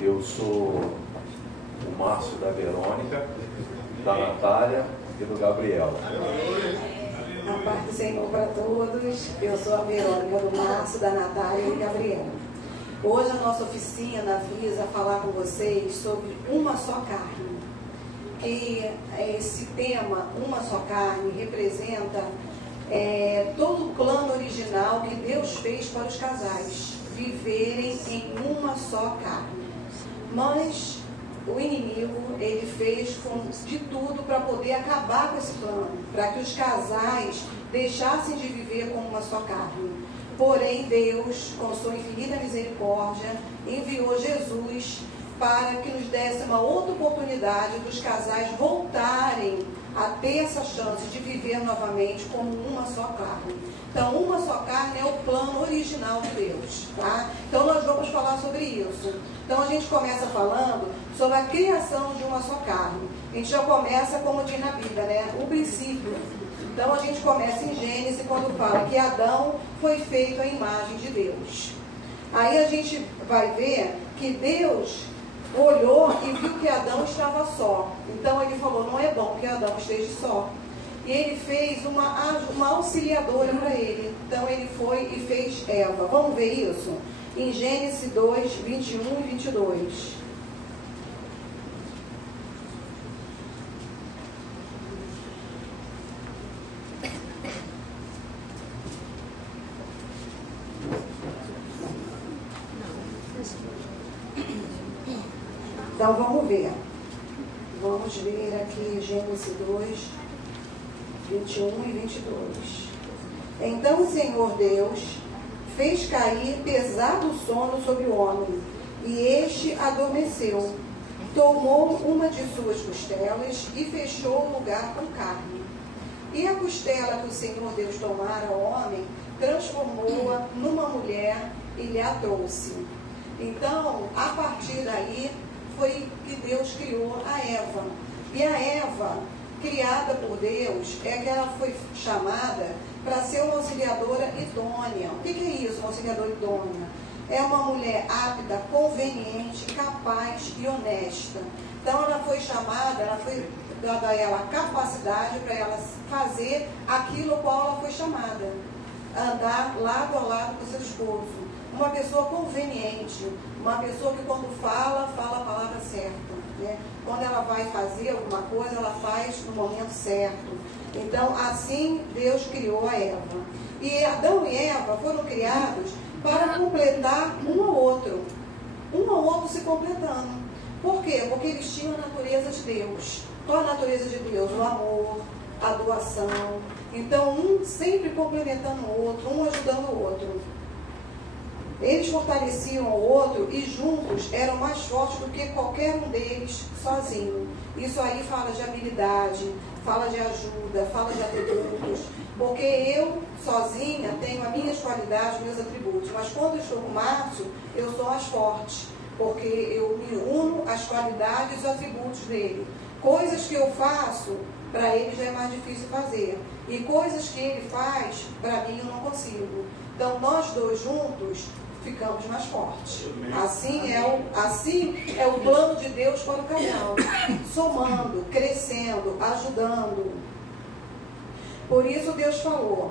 Eu sou o Márcio da Verônica, da Natália e do Gabriel. A paz do Senhor para todos. Eu sou a Verônica do Márcio, da Natália e do Gabriel. Hoje a nossa oficina visa falar com vocês sobre uma só carne. Que esse tema, uma só carne, representa todo o plano original que Deus fez para os casais viverem em uma só carne. Mas o inimigo, ele fez de tudo para poder acabar com esse plano, para que os casais deixassem de viver como uma só carne. Porém, Deus, com sua infinita misericórdia, enviou Jesus para que nos desse uma outra oportunidade dos casais voltarem a ter essa chance de viver novamente como uma só carne. Então, uma só carne é o plano original de Deus, tá? Então, nós vamos falar sobre isso. Então, a gente começa falando sobre a criação de uma só carne. A gente já começa, como diz na Bíblia, né? O princípio. Então, a gente começa em Gênesis, quando fala que Adão foi feito à imagem de Deus. Aí a gente vai ver que Deus olhou e viu que Adão estava só. Então ele falou, não é bom que Adão esteja só. E ele fez uma auxiliadora para ele. Então ele foi e fez Eva. Vamos ver isso? Em Gênesis 2, 21 e 22. Então vamos ver. Vamos ler aqui Gênesis 2, 21 e 22. Então o Senhor Deus fez cair pesado sono sobre o homem, e este adormeceu. Tomou uma de suas costelas e fechou o lugar com carne. E a costela que o Senhor Deus tomara ao homem, transformou-a numa mulher e lhe a trouxe. Então, a partir daí, foi que Deus criou a Eva. E a Eva, criada por Deus, é que ela foi chamada para ser uma auxiliadora idônea. O que é isso, uma auxiliadora idônea? É uma mulher apta, conveniente, capaz e honesta. Então ela foi chamada, ela foi dada a ela a capacidade para ela fazer aquilo ao qual ela foi chamada. Andar lado a lado com seu esposo. Uma pessoa conveniente, uma pessoa que quando fala a palavra certa, né? Quando ela vai fazer alguma coisa, ela faz no momento certo. Então, assim Deus criou a Eva. E Adão e Eva foram criados para completar um ao outro se completando. Por quê? Porque eles tinham a natureza de Deus. Qual a natureza de Deus? O amor, a doação. Então, um sempre complementando o outro, um ajudando o outro. Eles fortaleciam o outro e juntos eram mais fortes do que qualquer um deles sozinho. Isso aí fala de habilidade, fala de ajuda, fala de atributos. Porque eu, sozinha, tenho as minhas qualidades, meus atributos. Mas quando eu estou com o Márcio, eu sou mais forte. Porque eu me uno às qualidades e os atributos dele. Coisas que eu faço, para ele já é mais difícil fazer. E coisas que ele faz, para mim eu não consigo. Então, nós dois juntos ficamos mais fortes. Assim é o plano de Deus para o casal. Somando, crescendo, ajudando. Por isso Deus falou.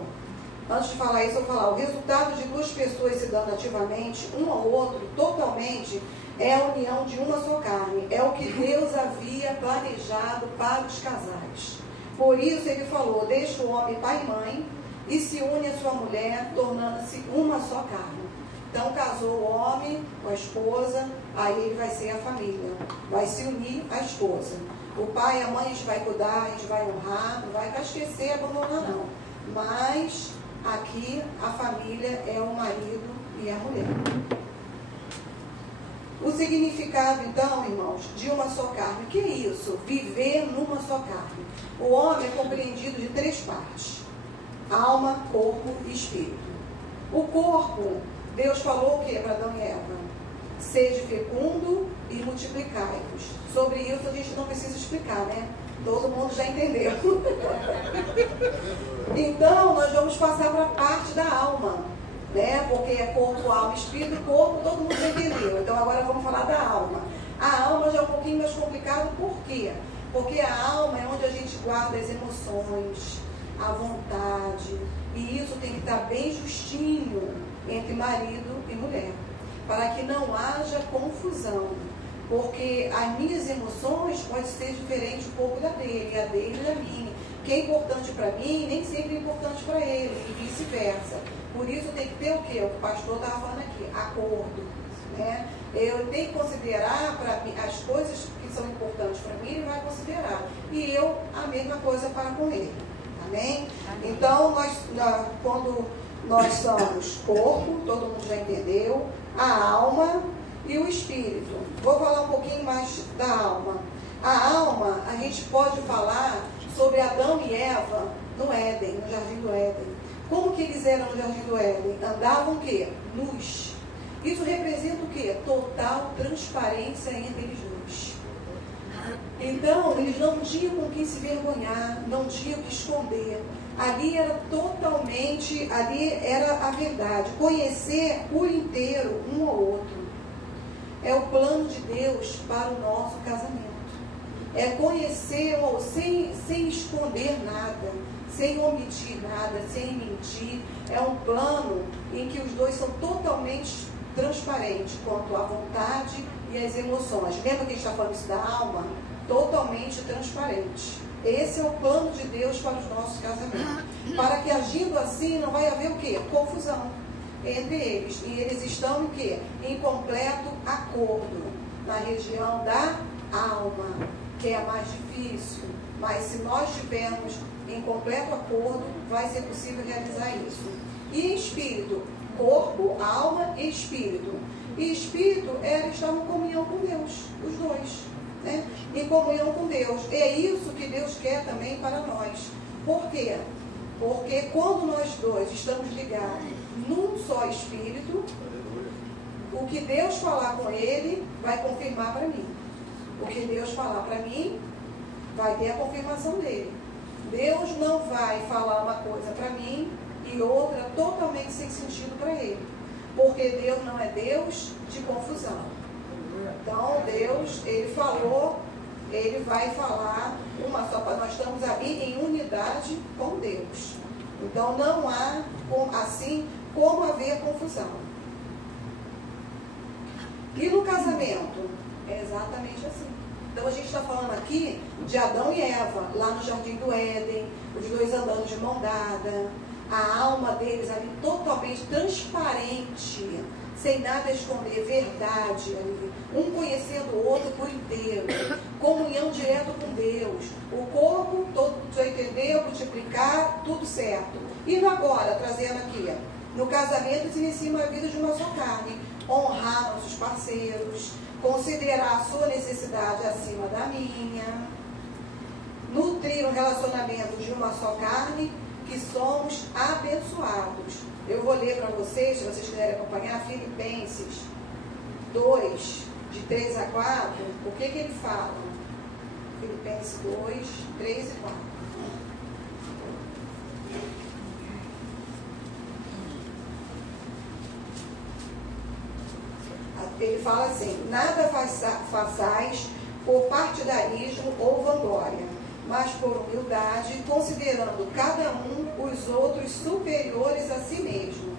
Antes de falar isso, eu vou falar. O resultado de duas pessoas se dando ativamente, um ao outro, totalmente, é a união de uma só carne. É o que Deus havia planejado para os casais. Por isso ele falou, deixa o homem pai e mãe e se une a sua mulher, tornando-se uma só carne. Então casou o homem com a esposa, aí ele vai ser a família, vai se unir à esposa. O pai e a mãe a gente vai cuidar, a gente vai honrar, não vai esquecer, abandonar não. Mas aqui a família é o marido e a mulher. O significado, então, irmãos, de uma só carne, o que é isso? Viver numa só carne. O homem é compreendido de três partes: alma, corpo e espírito. O corpo, Deus falou o que para Adão e Eva? Seja fecundo e multiplicai-vos. Sobre isso a gente não precisa explicar, né? Todo mundo já entendeu. Então, nós vamos passar para a parte da alma. né? Porque é corpo, alma, espírito, corpo, todo mundo já entendeu. Então agora vamos falar da alma. A alma já é um pouquinho mais complicado, por quê? Porque a alma é onde a gente guarda as emoções, a vontade, e isso tem que estar bem justinho entre marido e mulher, para que não haja confusão, porque as minhas emoções podem ser diferentes um pouco da dele, e a dele da minha. O que é importante para mim, nem sempre é importante para ele, e vice-versa. Por isso tem que ter o quê? O que o pastor estava falando aqui, acordo, né? Eu tenho que considerar para mim as coisas que são importantes para mim, ele vai considerar. E eu, a mesma coisa para com ele. Amém? Amém. Então, quando nós somos corpo, todo mundo já entendeu, a alma e o espírito. Vou falar um pouquinho mais da alma. A alma, a gente pode falar sobre Adão e Eva no Éden, no Jardim do Éden. Como que eles eram no Jardim do Éden? Andavam o quê? Nus. Isso representa o quê? Total transparência entre eles dois. Então, eles não tinham com quem se vergonhar, não tinham o que esconder. Ali era totalmente, ali era a verdade. Conhecer por inteiro um ao outro. É o plano de Deus para o nosso casamento. É conhecer sem esconder nada, sem omitir nada, sem mentir. É um plano em que os dois são totalmente transparentes quanto à vontade e às emoções. Lembra que a gente está falando isso da alma? Totalmente transparente. Esse é o plano de Deus para os nossos casamentos. Para que agindo assim não vai haver o quê? Confusão entre eles. E eles estão em quê? Em completo acordo. Na região da alma, que é a mais difícil. Mas se nós estivermos em completo acordo, vai ser possível realizar isso. E em espírito, corpo, alma e espírito. E espírito é estar em comunhão com Deus, os dois, né? Em comunhão com Deus. É isso que Deus quer também para nós. Por quê? Porque quando nós dois estamos ligados num só espírito, o que Deus falar com ele vai confirmar para mim. O que Deus falar para mim vai ter a confirmação dele. Deus não vai falar uma coisa para mim e outra totalmente sem sentido para ele. Porque Deus não é Deus de confusão. Então, Deus, ele falou, ele vai falar uma só, nós estamos ali em unidade com Deus. Então, não há, assim, como haver confusão. E no casamento? É exatamente assim. Então, a gente está falando aqui de Adão e Eva, lá no Jardim do Éden, os dois andando de mão dada, a alma deles ali totalmente transparente, sem nada a esconder, verdade ali, um conhecendo o outro por inteiro, comunhão direto com Deus, o corpo, todo já entendeu, multiplicar, tudo certo. E agora, trazendo aqui, no casamento se inicia uma vida de uma só carne, honrar nossos parceiros, considerar a sua necessidade acima da minha, nutrir um relacionamento de uma só carne, que somos abençoados. Eu vou ler para vocês, se vocês quiserem acompanhar, Filipenses 2, de 3 a 4, o que ele fala? Filipenses 2, 3 e 4. Ele fala assim: nada façais por partidarismo ou vanglória, mas por humildade, considerando cada um os outros superiores a si mesmo.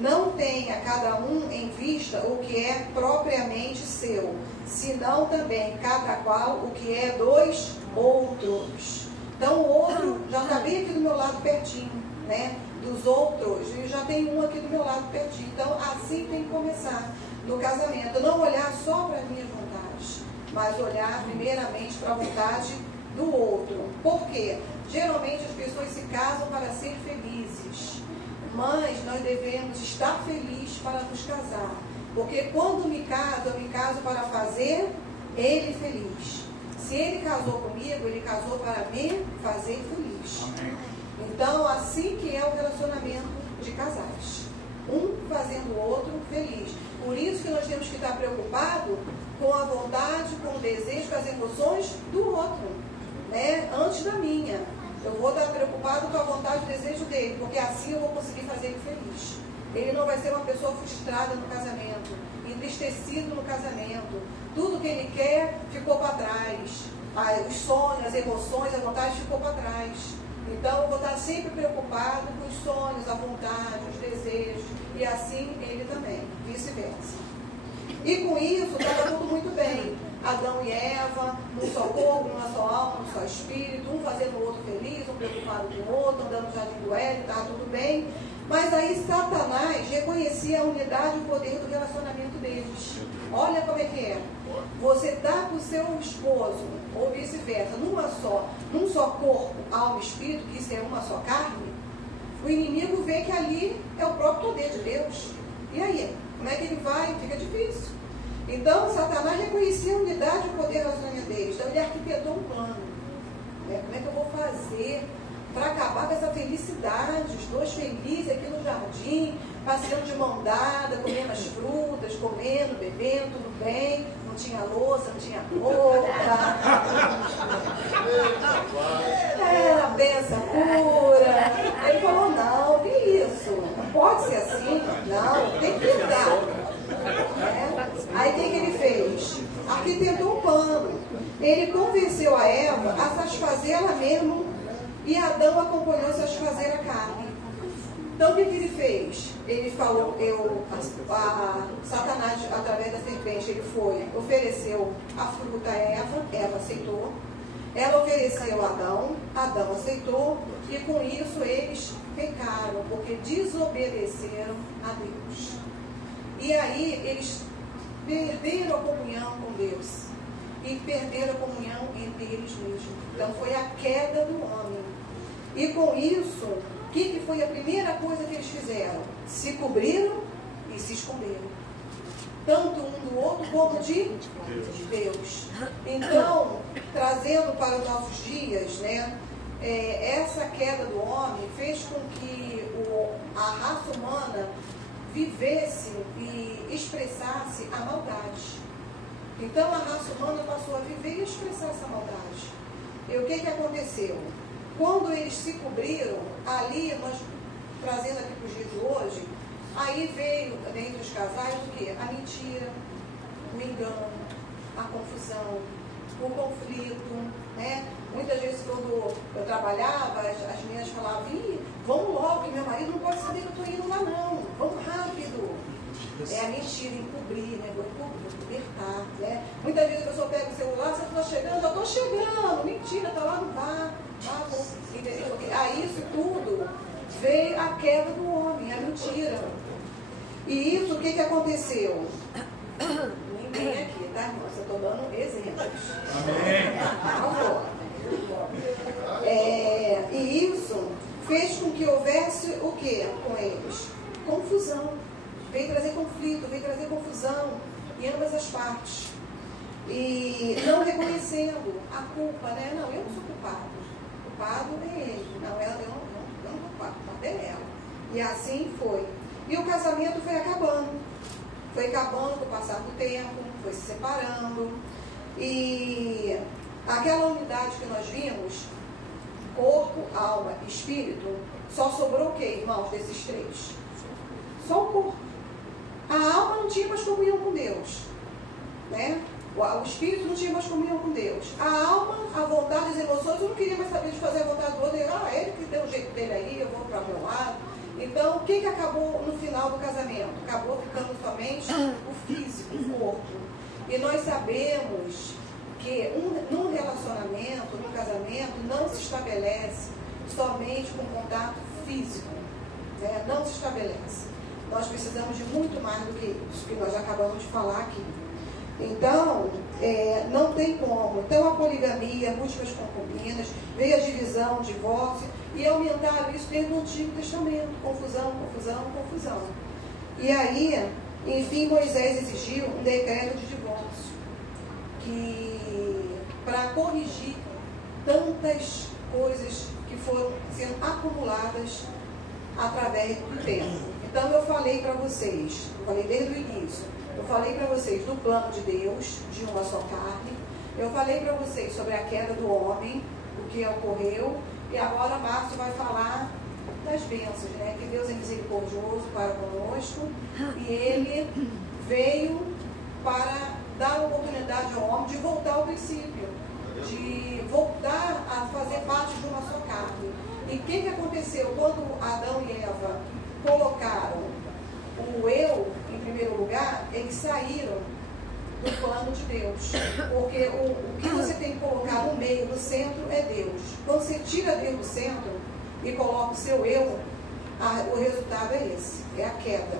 Não tenha cada um em vista o que é propriamente seu, senão também cada qual o que é dos outros. Então o outro já está bem aqui do meu lado pertinho, né? Dos outros, e já tem um aqui do meu lado pertinho. Então assim tem que começar no casamento. Não olhar só para a minha vontade, mas olhar primeiramente para a vontade do outro. Por quê? Geralmente as pessoas se casam para ser felizes, mas nós devemos estar felizes para nos casar, porque quando me caso, eu me caso para fazer ele feliz. Se ele casou comigo, ele casou para me fazer feliz. Amém. Então, assim que é o relacionamento de casais, um fazendo o outro feliz. Por isso que nós temos que estar preocupados com a vontade, com o desejo, com as emoções do outro, né? Antes da minha. Eu vou estar preocupado com a vontade e o desejo dele, porque assim eu vou conseguir fazer ele feliz. Ele não vai ser uma pessoa frustrada no casamento, entristecido no casamento. Tudo que ele quer ficou para trás. Os sonhos, as emoções, a vontade ficou para trás. Então eu vou estar sempre preocupado com os sonhos, a vontade, os desejos. E assim ele também, vice-versa. E com isso estava tudo muito bem. Adão e Eva, num só corpo, numa só alma, num só espírito, um fazendo o outro feliz, um preocupado com o outro, andando no jardim do Éden, estava tudo bem. Mas aí Satanás reconhecia a unidade e o poder do relacionamento deles. Olha como é que é. Você está com o seu esposo, ou vice-versa, num só corpo, alma e espírito, que isso é uma só carne, o inimigo vê que ali é o próprio poder de Deus. E aí? Como é que ele vai? Fica difícil. Então, Satanás reconhecia a unidade e o poder do relacionamento deles. Então, ele arquitetou um plano. Como é que eu vou fazer para acabar com essa felicidade? Os dois felizes aqui no jardim, passeando de mão dada, comendo as frutas, comendo, bebendo, tudo bem. Não tinha louça, não tinha roupa. Era a benção pura. Ele falou, não, que isso? Não pode ser assim. Não, tem que dar. Aí o que ele fez? Arquitetou um plano. Ele convenceu a Eva a satisfazer ela mesma e Adão acompanhou a satisfazer a carne. Então o que ele fez? Ele falou, Satanás, através da serpente, ele ofereceu a fruta a Eva, Eva aceitou. Ela ofereceu a Adão, Adão aceitou, e com isso eles pecaram, porque desobedeceram a Deus. E aí eles perderam a comunhão com Deus e perderam a comunhão entre eles mesmos. Então foi a queda do homem. E com isso, o que foi a primeira coisa que eles fizeram? Se cobriram e se esconderam. Tanto um do outro como de Deus. Então, trazendo para os nossos dias, né, essa queda do homem fez com que a raça humana vivesse e expressasse a maldade. Então a raça humana passou a viver e expressar essa maldade. E o que aconteceu? Quando eles se cobriram, ali, nós trazendo aqui para os dias de hoje, aí veio dentre os casais o quê? A mentira, o engano, a confusão, o conflito, né? Muitas vezes quando eu trabalhava, as meninas falavam, vamos logo, meu marido não pode saber que eu estou indo lá não, vamos rápido. É a mentira, encobrir, né? Vou libertar, né? Muitas vezes a pessoa pega o celular, você está chegando, eu estou chegando, mentira, está lá no bar, entendeu? A isso tudo veio a queda do homem, a mentira. E isso, o que aconteceu? Ninguém aqui, tá, irmão? Eu estou dando exemplos. Amém. Por favor. E isso fez com que houvesse o que com eles? Confusão. Veio trazer conflito, veio trazer confusão em ambas as partes. E não reconhecendo a culpa, né? Não, eu não sou culpado. O culpado é ele. Não, eu não sou culpado. O culpado é ela. E assim foi. E o casamento foi acabando. Foi acabando com o passar do tempo, foi se separando. E aquela unidade que nós vimos, corpo, alma e espírito, só sobrou o que, irmãos, desses três? Só o corpo. A alma não tinha mais comunhão com Deus, né? O espírito não tinha mais comunhão com Deus. A alma, a vontade, as emoções, eu não queria mais saber de fazer a vontade do outro. Ele que deu o jeito dele aí, eu vou para o meu lado. Então, o que acabou no final do casamento? Acabou ficando somente o físico, o corpo. E nós sabemos que num relacionamento, num casamento, não se estabelece somente com contato físico, né? Não se estabelece. Nós precisamos de muito mais do que isso, que nós acabamos de falar aqui. Então, não tem como. Então, a poligamia, múltiplas concubinas, veio a divisão, o divórcio, e aumentaram isso desde o Antigo Testamento. Confusão, confusão, confusão. E aí, enfim, Moisés exigiu um decreto de divórcio, para corrigir tantas coisas que foram sendo acumuladas através do tempo. Então eu falei para vocês, eu falei desde o início, eu falei para vocês do plano de Deus, de uma só carne, eu falei para vocês sobre a queda do homem, o que ocorreu, e agora Márcio vai falar das bênçãos, né? Que Deus é misericordioso para conosco e Ele veio para dar a oportunidade ao homem de voltar ao princípio, de voltar a fazer parte de uma só carne. E o que aconteceu? Quando Adão e Eva colocaram o eu em primeiro lugar, eles saíram do plano de Deus. Porque o que você tem que colocar no meio, no centro, é Deus. Quando você tira Deus do centro e coloca o seu eu, o resultado é esse, é a queda.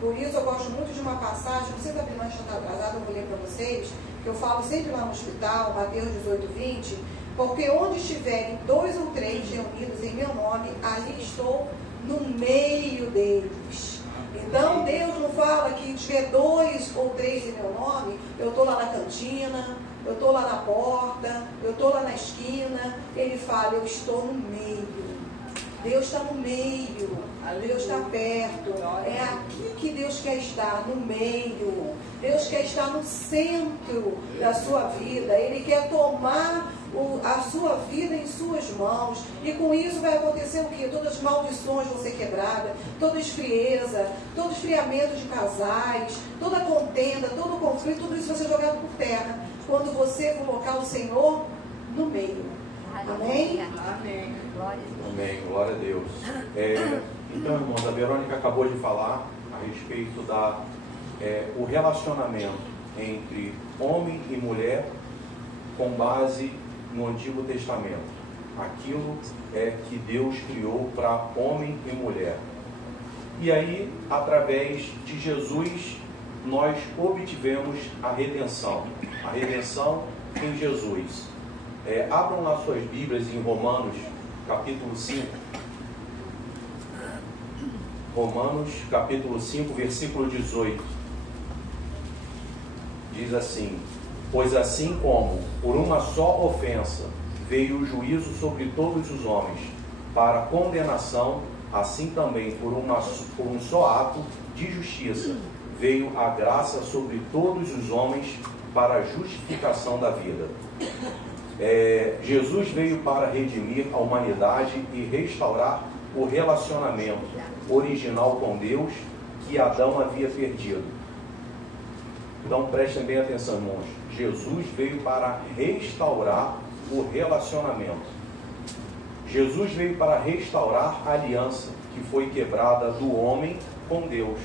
Por isso eu gosto muito de uma passagem, não sei se a Brilante já está atrasada, eu vou ler para vocês, que eu falo sempre lá no hospital, Mateus 18:20, porque onde estiverem 2 ou 3 reunidos em meu nome, ali estou no meio deles. Então Deus não fala que tiver 2 ou 3 em meu nome, eu estou lá na cantina, eu estou lá na porta, eu estou lá na esquina. Ele fala, eu estou no meio. Deus está no meio, Deus está perto. É aqui que Deus quer estar, no meio. Deus quer estar no centro da sua vida. Ele quer tomar a sua vida em suas mãos. E com isso vai acontecer o quê? Todas as maldições vão ser quebradas, toda esfrieza, todo esfriamento de casais, toda contenda, todo conflito, tudo isso vai ser jogado por terra quando você colocar o Senhor no meio. Amém? Amém. Amém, glória a Deus. Então, irmãos, a Verônica acabou de falar a respeito o relacionamento entre homem e mulher com base no Antigo Testamento. Aquilo que Deus criou para homem e mulher. E aí, através de Jesus, nós obtivemos a redenção. A redenção em Jesus. Abram lá suas Bíblias em Romanos, capítulo 5. Romanos, capítulo 5, versículo 18. Diz assim: pois assim como por uma só ofensa veio o juízo sobre todos os homens, para condenação, assim também por um só ato de justiça veio a graça sobre todos os homens para a justificação da vida. Jesus veio para redimir a humanidade e restaurar o relacionamento original com Deus que Adão havia perdido. Então prestem bem atenção, irmãos. Jesus veio para restaurar o relacionamento. Jesus veio para restaurar a aliança que foi quebrada do homem com Deus.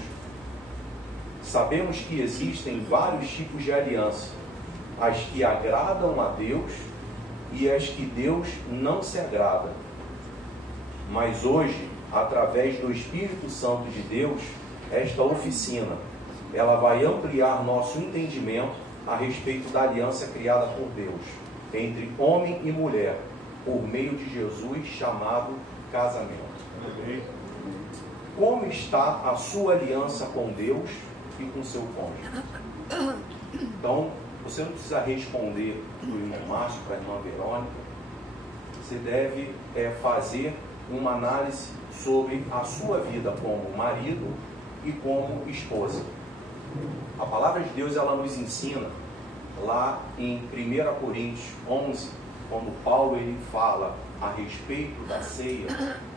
Sabemos que existem vários tipos de aliança: as que agradam a Deus e as que Deus não se agrada. Mas hoje, através do Espírito Santo de Deus, esta oficina, ela vai ampliar nosso entendimento a respeito da aliança criada por Deus, entre homem e mulher, por meio de Jesus, chamado casamento. Como está a sua aliança com Deus e com seu cônjuge? Então, você não precisa responder para o irmão Márcio, para a irmã Verônica. Você deve fazer uma análise sobre a sua vida como marido e como esposa. A palavra de Deus, ela nos ensina lá em 1 Coríntios 11, quando Paulo ele fala a respeito da ceia,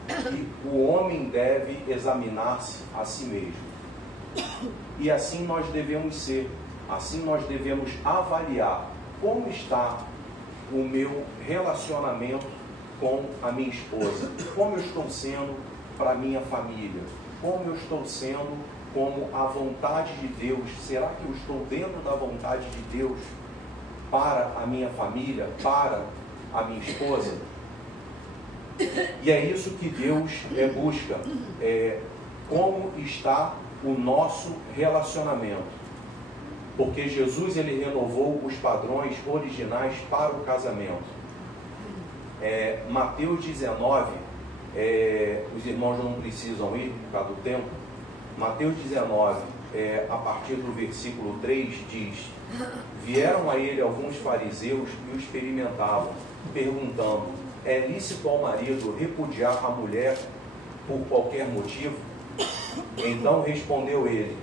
que o homem deve examinar-se a si mesmo. E assim nós devemos ser. Assim nós devemos avaliar como está o meu relacionamento com a minha esposa, como eu estou sendo para a minha família, como eu estou sendo como a vontade de Deus. Será que eu estou dentro da vontade de Deus para a minha família, para a minha esposa? E é isso que Deus busca, como está o nosso relacionamento. Porque Jesus ele renovou os padrões originais para o casamento. Mateus 19, os irmãos não precisam ir por causa do tempo. Mateus 19, a partir do versículo 3, diz: vieram a ele alguns fariseus e o experimentavam, perguntando: é lícito ao marido repudiar a mulher por qualquer motivo? Então respondeu ele: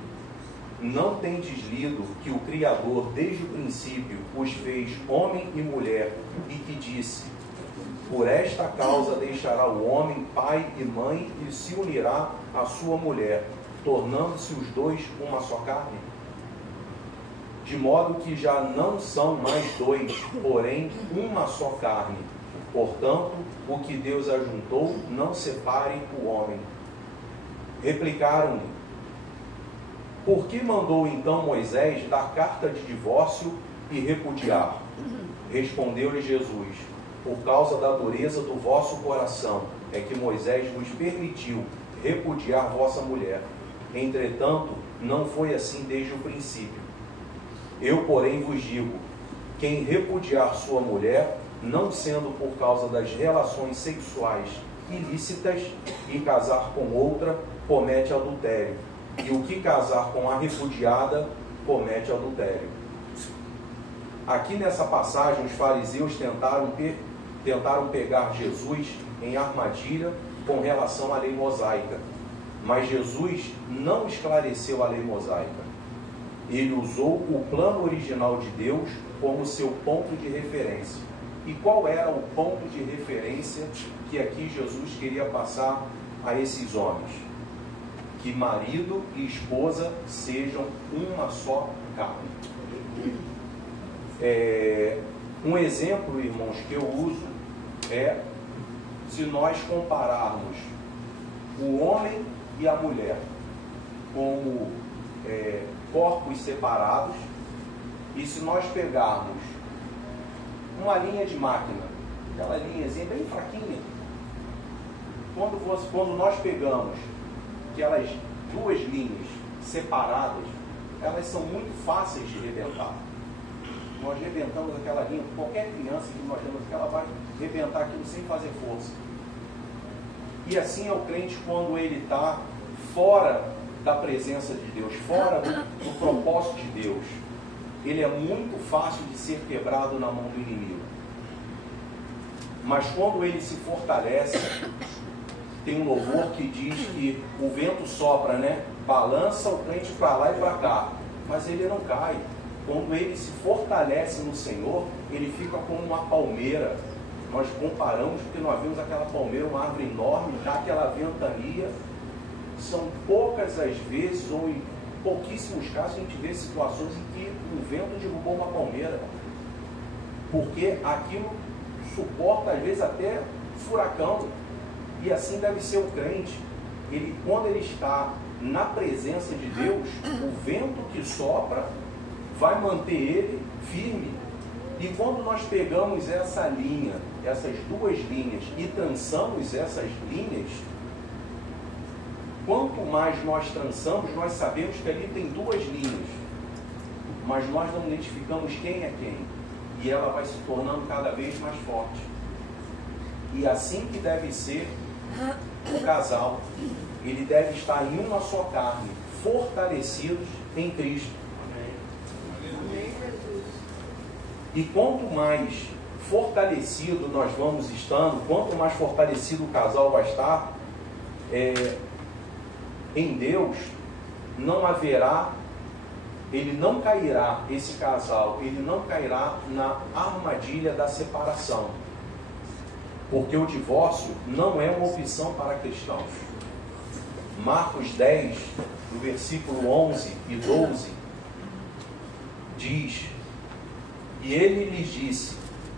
não tendes lido que o Criador desde o princípio os fez homem e mulher, e que disse: Por esta causa deixará o homem pai e mãe e se unirá à sua mulher, tornando-se os dois uma só carne. De modo que já não são mais dois, porém uma só carne. Portanto, o que Deus ajuntou, não separe o homem. Replicaram-lhe: por que mandou então Moisés dar carta de divórcio e repudiar? Respondeu-lhe Jesus: por causa da dureza do vosso coração é que Moisés vos permitiu repudiar vossa mulher. Entretanto, não foi assim desde o princípio. Eu, porém, vos digo: quem repudiar sua mulher, não sendo por causa das relações sexuais ilícitas, e casar com outra, comete adultério. E o que casar com a repudiada, comete adultério. Aqui nessa passagem, os fariseus tentaram pegar Jesus em armadilha com relação à lei mosaica. Mas Jesus não esclareceu a lei mosaica. Ele usou o plano original de Deus como seu ponto de referência. E qual era o ponto de referência que aqui Jesus queria passar a esses homens? Que marido e esposa sejam uma só carne. Um exemplo, irmãos, que eu uso é se nós compararmos o homem e a mulher como corpos separados, e se nós pegarmos uma linha de máquina, aquela linhazinha bem fraquinha, quando nós pegamos aquelas duas linhas separadas, elas são muito fáceis de rebentar. Nós rebentamos aquela linha, qualquer criança que nós vemos que ela vai rebentar aquilo sem fazer força. E assim é o crente quando ele está fora da presença de Deus, fora do propósito de Deus. Ele é muito fácil de ser quebrado na mão do inimigo. Mas quando ele se fortalece, tem um louvor que diz que o vento sopra, né? Balança o crente para lá e para cá, mas ele não cai. Quando ele se fortalece no Senhor, ele fica como uma palmeira. Nós comparamos, porque nós vemos aquela palmeira, uma árvore enorme, dá aquela ventania. São poucas as vezes, ou em pouquíssimos casos, a gente vê situações em que um vento derrubou uma palmeira. Porque aquilo suporta, às vezes, até furacão. E assim deve ser o crente. Quando ele está na presença de Deus, o vento que sopra vai manter ele firme. E quando nós pegamos essa linha, essas duas linhas, e trançamos essas linhas, quanto mais nós trançamos, nós sabemos que ali tem duas linhas, mas nós não identificamos quem é quem, e ela vai se tornando cada vez mais forte. E assim que deve ser o casal, ele deve estar em uma só carne, fortalecidos em Cristo. E quanto mais fortalecido nós vamos estando, quanto mais fortalecido o casal vai estar em Deus, não haverá, ele não cairá, esse casal, ele não cairá na armadilha da separação. Porque o divórcio não é uma opção para cristãos. Marcos 10, no versículo 11 e 12, diz: e ele lhes disse: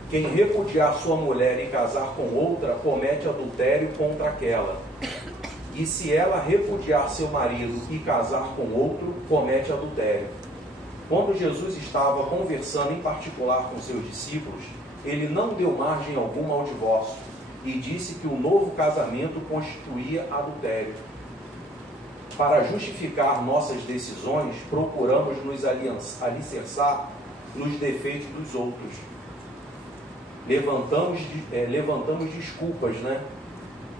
quem repudiar sua mulher e casar com outra, comete adultério contra aquela. E se ela repudiar seu marido e casar com outro, comete adultério. Quando Jesus estava conversando em particular com seus discípulos, ele não deu margem alguma ao divórcio e disse que o novo casamento constituía adultério. Para justificar nossas decisões, procuramos nos alicerçar nos defeitos dos outros. Levantamos desculpas, né?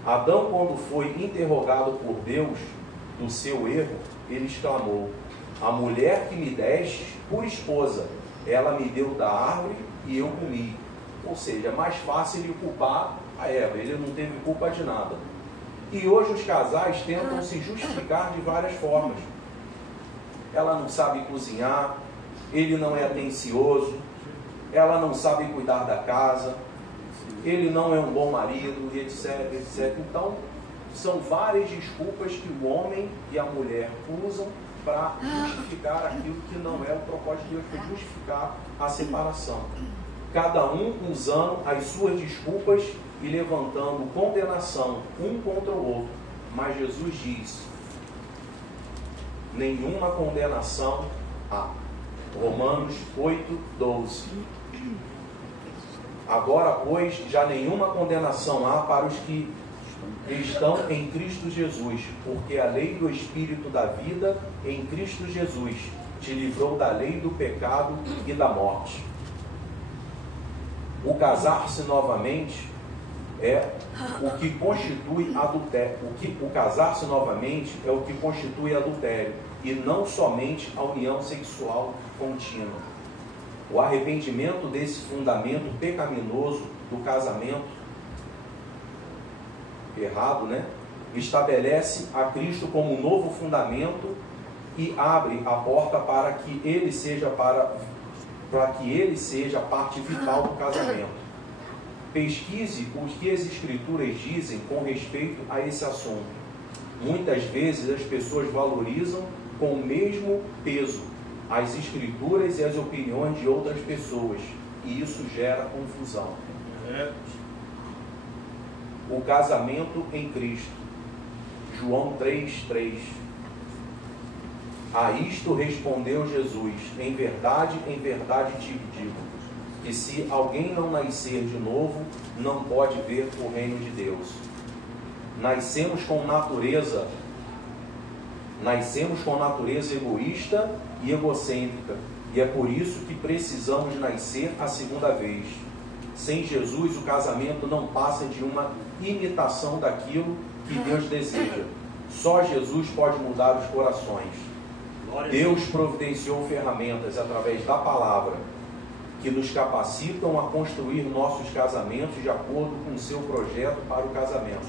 Adão, quando foi interrogado por Deus do seu erro, ele exclamou: a mulher que me deste por esposa, ela me deu da árvore e eu comi. Ou seja, é mais fácil ele culpar a Eva, ele não teve culpa de nada. E hoje os casais tentam se justificar de várias formas. Ela não sabe cozinhar, ele não é atencioso, ela não sabe cuidar da casa, ele não é um bom marido, etc, etc. Então, são várias desculpas que o homem e a mulher usam para justificar aquilo que não é o propósito de Deus, para justificar a separação. Cada um usando as suas desculpas e levantando condenação um contra o outro. Mas Jesus diz: nenhuma condenação há. Romanos 8:12. Agora, pois, já nenhuma condenação há para os que estão em Cristo Jesus, porque a lei do Espírito da vida em Cristo Jesus te livrou da lei do pecado e da morte. O casar-se novamente é o que constitui adultério. O casar-se novamente é o que constitui adultério, e não somente a união sexual contínua. O arrependimento desse fundamento pecaminoso do casamento errado, estabelece a Cristo como um novo fundamento e abre a porta para que ele seja parte vital do casamento. Pesquise o que as Escrituras dizem com respeito a esse assunto. Muitas vezes as pessoas valorizam com o mesmo peso as Escrituras e as opiniões de outras pessoas, e isso gera confusão. O casamento em Cristo. João 3:3. A isto respondeu Jesus: em verdade te digo, que se alguém não nascer de novo, não pode ver o reino de Deus. Nascemos com natureza egoísta e egocêntrica, e é por isso que precisamos nascer a segunda vez. Sem Jesus, o casamento não passa de uma imitação daquilo que Deus deseja. Só Jesus pode mudar os corações. Deus providenciou ferramentas através da palavra que nos capacitam a construir nossos casamentos de acordo com o seu projeto para o casamento.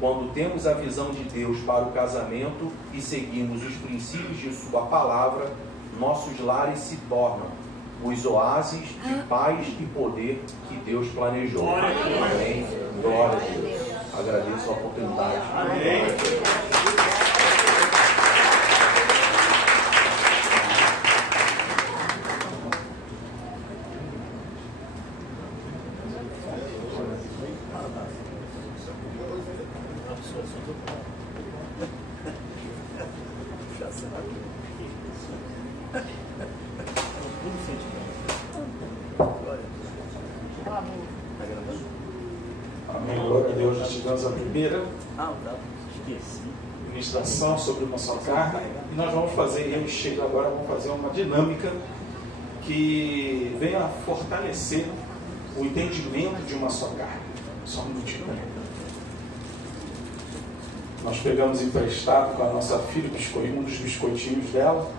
Quando temos a visão de Deus para o casamento e seguimos os princípios de sua palavra, nossos lares se tornam os oásis de paz e poder que Deus planejou. Amém. Glória a Deus. Agradeço a oportunidade. Amém. Amém, glória a Deus. Nós tivemos a primeira ministração sobre uma só carne, e nós vamos fazer, eu chego agora, vamos fazer uma dinâmica que venha fortalecer o entendimento de uma só carne. Só um minutinho. Nós pegamos emprestado com a nossa filha um dos biscoitinhos dela.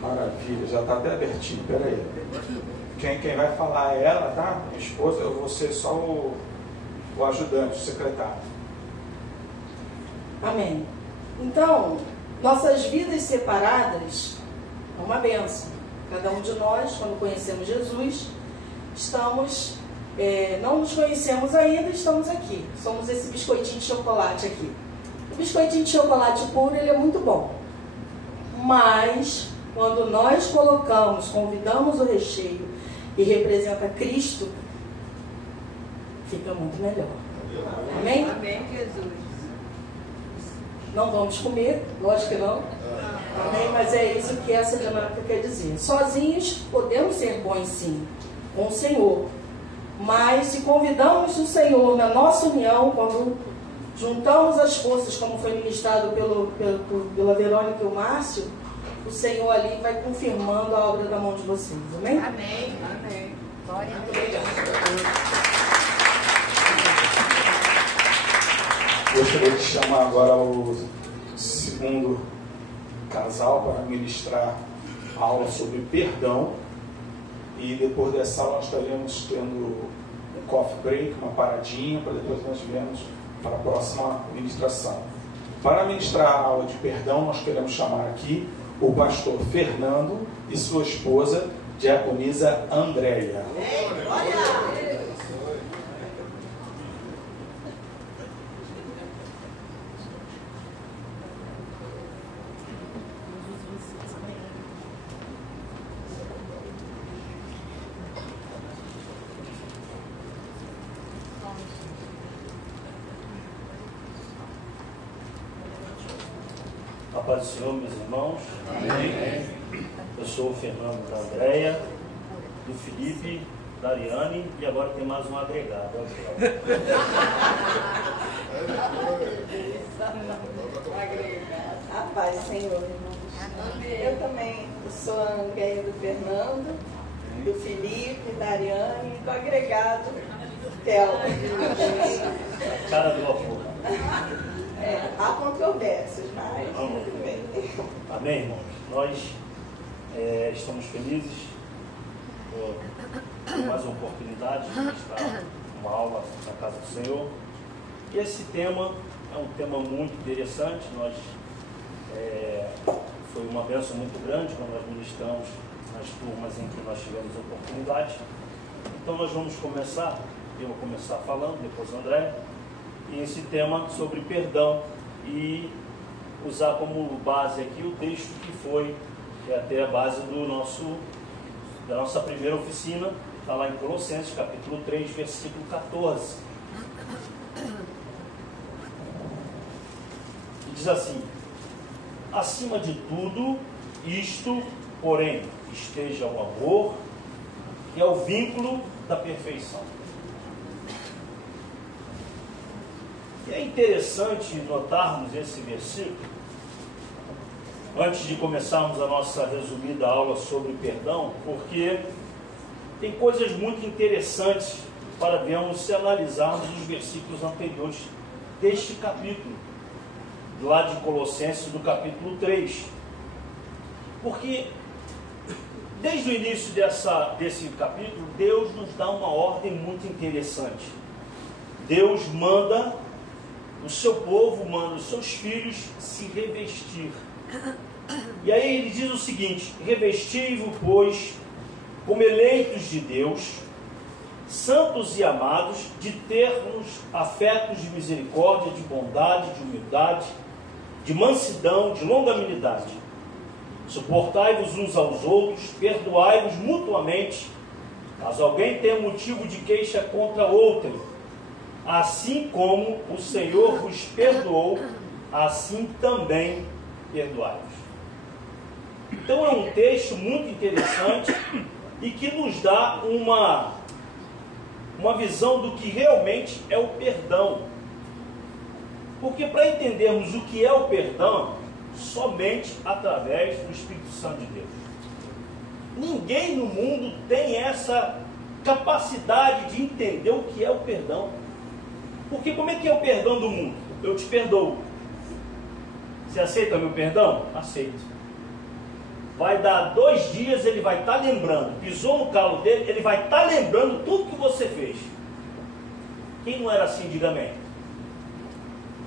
Maravilha, já está até abertinho, peraí. Quem vai falar é ela, tá? Minha esposa, eu vou ser só o ajudante, o secretário. Amém. Então, nossas vidas separadas é uma bênção. Cada um de nós, quando conhecemos Jesus, não nos conhecemos ainda, estamos aqui. Somos esse biscoitinho de chocolate aqui. O biscoitinho de chocolate puro, ele é muito bom. Mas, quando nós convidamos o recheio e representa Cristo, fica muito melhor. Amém? Amém, Jesus. Não vamos comer, lógico que não. Amém? Mas é isso que essa dinâmica quer dizer. Sozinhos podemos ser bons sim, com o Senhor. Mas se convidamos o Senhor na nossa união, quando juntamos as forças, como foi ministrado pela Verônica e o Márcio, o Senhor ali vai confirmando a obra da mão de vocês. Amém? Amém. Amém. Glória a Deus. Gostaria de chamar agora o segundo casal para ministrar a aula sobre perdão. E depois dessa aula nós estaremos tendo um coffee break, uma paradinha, para depois nós vermos para a próxima ministração. Para ministrar a aula de perdão, nós queremos chamar aqui o pastor Fernando e sua esposa, diaconisa Andréia. A paz do Senhor, meus irmãos. Amém. Eu sou o Fernando da Andréia, do Felipe, da Ariane, e agora tem mais um agregado. A paz do Senhor, irmãos. Eu também sou a Andréia do Fernando, do Felipe, da Ariane, do agregado Theo. Cara do avô. Há controvérsias, mas tudo bem. Amém, irmãos? Nós estamos felizes por mais uma oportunidade de estar uma aula na casa do Senhor. E esse tema é um tema muito interessante. Foi uma bênção muito grande quando nós ministramos nas turmas em que nós tivemos a oportunidade. Então nós vamos começar, eu vou começar falando, depois o André, e esse tema sobre perdão, e usar como base aqui o texto que é até a base da nossa primeira oficina, está lá em Colossenses capítulo 3, versículo 14. E diz assim: acima de tudo isto, porém, esteja o amor, que é o vínculo da perfeição. E é interessante notarmos esse versículo, antes de começarmos a nossa resumida aula sobre perdão, porque tem coisas muito interessantes para vermos se analisarmos os versículos anteriores deste capítulo, lá de Colossenses, do capítulo 3. Porque desde o início desse capítulo, Deus nos dá uma ordem muito interessante. Deus manda o seu povo, manda os seus filhos se revestir. E aí ele diz o seguinte: revesti-vos, pois, como eleitos de Deus, santos e amados, de ternos afetos de misericórdia, de bondade, de humildade, de mansidão, de longanimidade. Suportai-vos uns aos outros, perdoai-vos mutuamente, caso alguém tenha motivo de queixa contra outro. Assim como o Senhor vos perdoou, assim também perdoai-vos. Então é um texto muito interessante e que nos dá uma visão do que realmente é o perdão. Porque para entendermos o que é o perdão, somente através do Espírito Santo de Deus. Ninguém no mundo tem essa capacidade de entender o que é o perdão. Porque como é que é o perdão do mundo? Eu te perdoo. Você aceita meu perdão? Aceito. Vai dar 2 dias, ele vai estar lembrando. Pisou no calo dele, ele vai estar lembrando tudo que você fez. Quem não era assim, diga amém.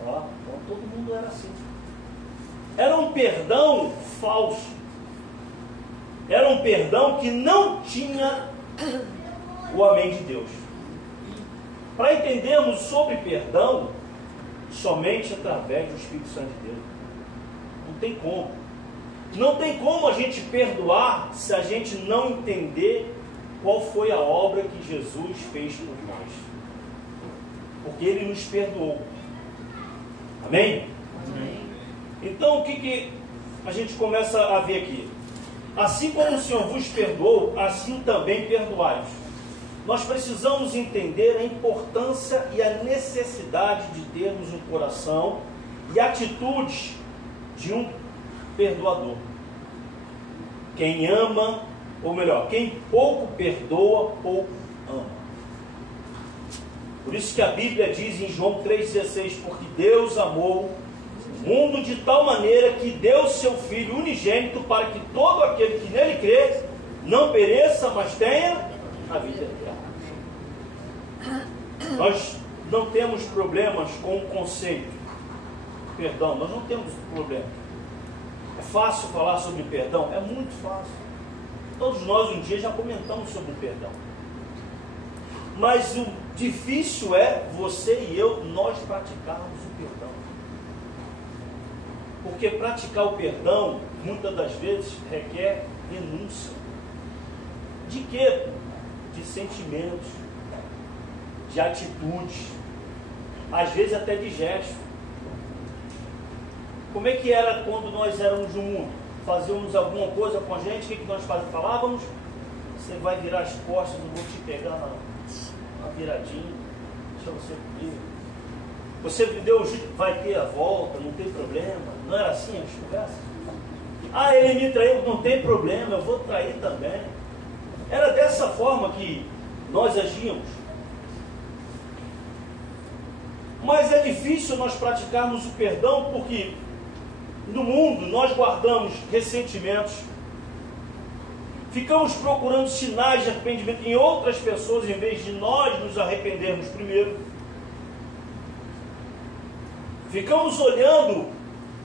Ó, então todo mundo era assim. Era um perdão falso. Era um perdão que não tinha o amém de Deus. Para entendermos sobre perdão, somente através do Espírito Santo de Deus. Não tem como. Não tem como a gente perdoar se a gente não entender qual foi a obra que Jesus fez por nós. Porque Ele nos perdoou. Amém? Amém. Então o que a gente começa a ver aqui? Assim como o Senhor vos perdoou, assim também perdoai-vos. Nós precisamos entender a importância e a necessidade de termos um coração e atitudes de um perdoador. Quem ama, ou melhor, quem pouco perdoa, pouco ama. Por isso que a Bíblia diz em João 3,16: porque Deus amou o mundo de tal maneira que deu seu Filho unigênito, para que todo aquele que nele crê não pereça, mas tenha a vida eterna. Nós não temos problemas com o conceito perdão, nós não temos problema. É fácil falar sobre perdão? É muito fácil. Todos nós um dia já comentamos sobre o perdão. Mas o difícil é você e eu, nós praticarmos o perdão. Porque praticar o perdão, muitas das vezes, requer renúncia. De quê? De sentimentos, de atitudes, às vezes até de gesto. Como é que era quando nós éramos no mundo? Fazíamos alguma coisa com a gente, o que nós falávamos? Você vai virar as costas, não vou te pegar na viradinha, deixa você comigo. Você deu o jeito, vai ter a volta, não tem problema. Não era assim as conversas? Ah, ele me traiu, não tem problema, eu vou trair também. Era dessa forma que nós agíamos. Mas é difícil nós praticarmos o perdão porque no mundo nós guardamos ressentimentos, ficamos procurando sinais de arrependimento em outras pessoas em vez de nós nos arrependermos primeiro. Ficamos olhando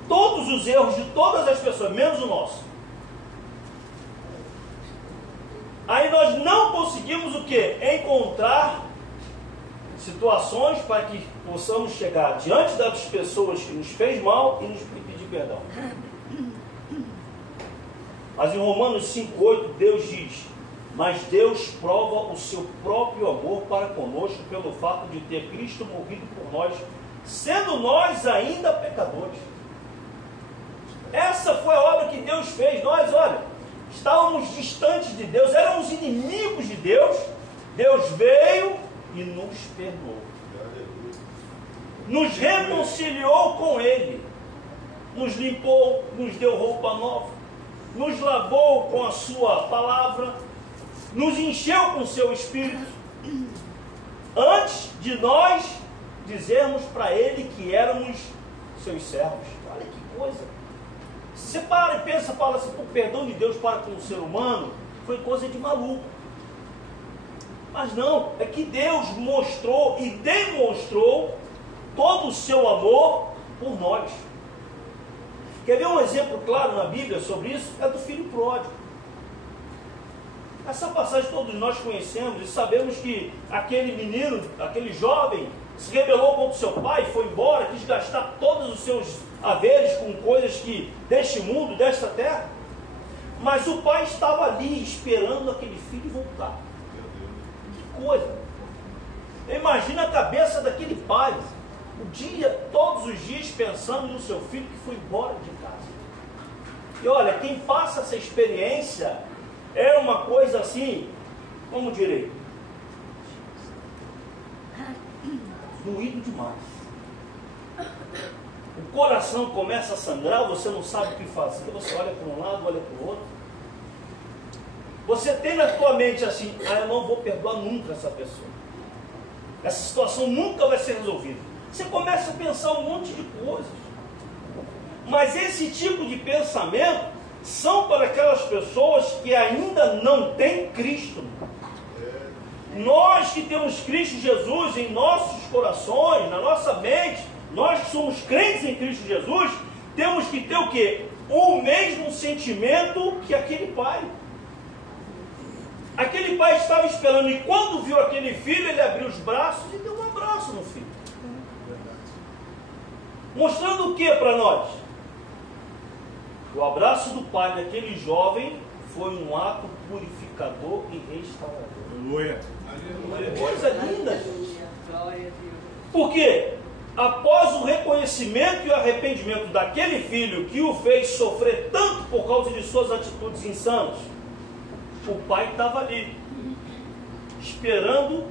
todos os erros de todas as pessoas, menos o nosso. Aí nós não conseguimos o quê? Encontrar situações para que possamos chegar diante das pessoas que nos fez mal e nos pedir perdão. Mas em Romanos 5,8 Deus diz: mas Deus prova o seu próprio amor para conosco pelo fato de ter Cristo morrido por nós, sendo nós ainda pecadores. Essa foi a obra que Deus fez. Nós, olha, estávamos distantes de Deus, éramos inimigos de Deus. Deus veio e nos perdoou, nos reconciliou com Ele, nos limpou, nos deu roupa nova, nos lavou com a sua palavra, nos encheu com o seu Espírito, antes de nós dizermos para Ele que éramos seus servos. Olha que coisa! Você para e pensa, fala assim, o perdão de Deus para com o ser humano foi coisa de maluco. Mas não, é que Deus mostrou e demonstrou todo o seu amor por nós. Quer ver um exemplo claro na Bíblia sobre isso? É do filho pródigo. Essa passagem todos nós conhecemos e sabemos que aquele menino, aquele jovem, se rebelou contra o seu pai, foi embora, quis gastar todos os seus haveres com coisas que deste mundo, desta terra. Mas o pai estava ali esperando aquele filho voltar. Que coisa! Imagina a cabeça daquele pai, todos os dias pensando no seu filho que foi embora de casa. E olha, quem passa essa experiência é uma coisa assim, como direi, doído demais. O coração começa a sangrar, você não sabe o que fazer, você olha para um lado, olha para o outro. Você tem na tua mente assim, eu não vou perdoar nunca essa pessoa. Essa situação nunca vai ser resolvida. Você começa a pensar um monte de coisas. Mas esse tipo de pensamento são para aquelas pessoas que ainda não têm Cristo. Nós que temos Cristo Jesus em nossos corações, na nossa mente, nós que somos crentes em Cristo Jesus, temos que ter o quê? O mesmo sentimento que aquele pai. Aquele pai estava esperando, e quando viu aquele filho, ele abriu os braços e deu um abraço no filho. Mostrando o que para nós? O abraço do pai daquele jovem foi um ato purificador e restaurador. Aleluia. Coisa linda. Porque após o reconhecimento e o arrependimento daquele filho que o fez sofrer tanto por causa de suas atitudes insanas, o pai estava ali, esperando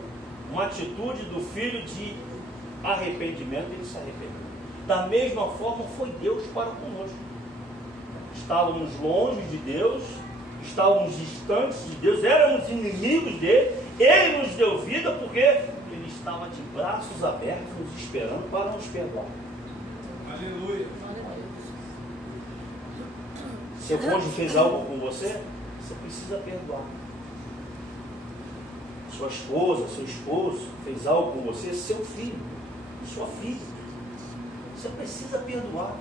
uma atitude do filho de arrependimento, e ele se arrependeu. Da mesma forma foi Deus para conosco. Estávamos longe de Deus, estávamos distantes de Deus, éramos inimigos dele, ele nos deu vida porque ele estava de braços abertos, nos esperando para nos perdoar. Aleluia. Seu cônjuge fez algo com você, você precisa perdoar. Sua esposa, seu esposo fez algo com você, seu filho, sua filha, você precisa perdoar.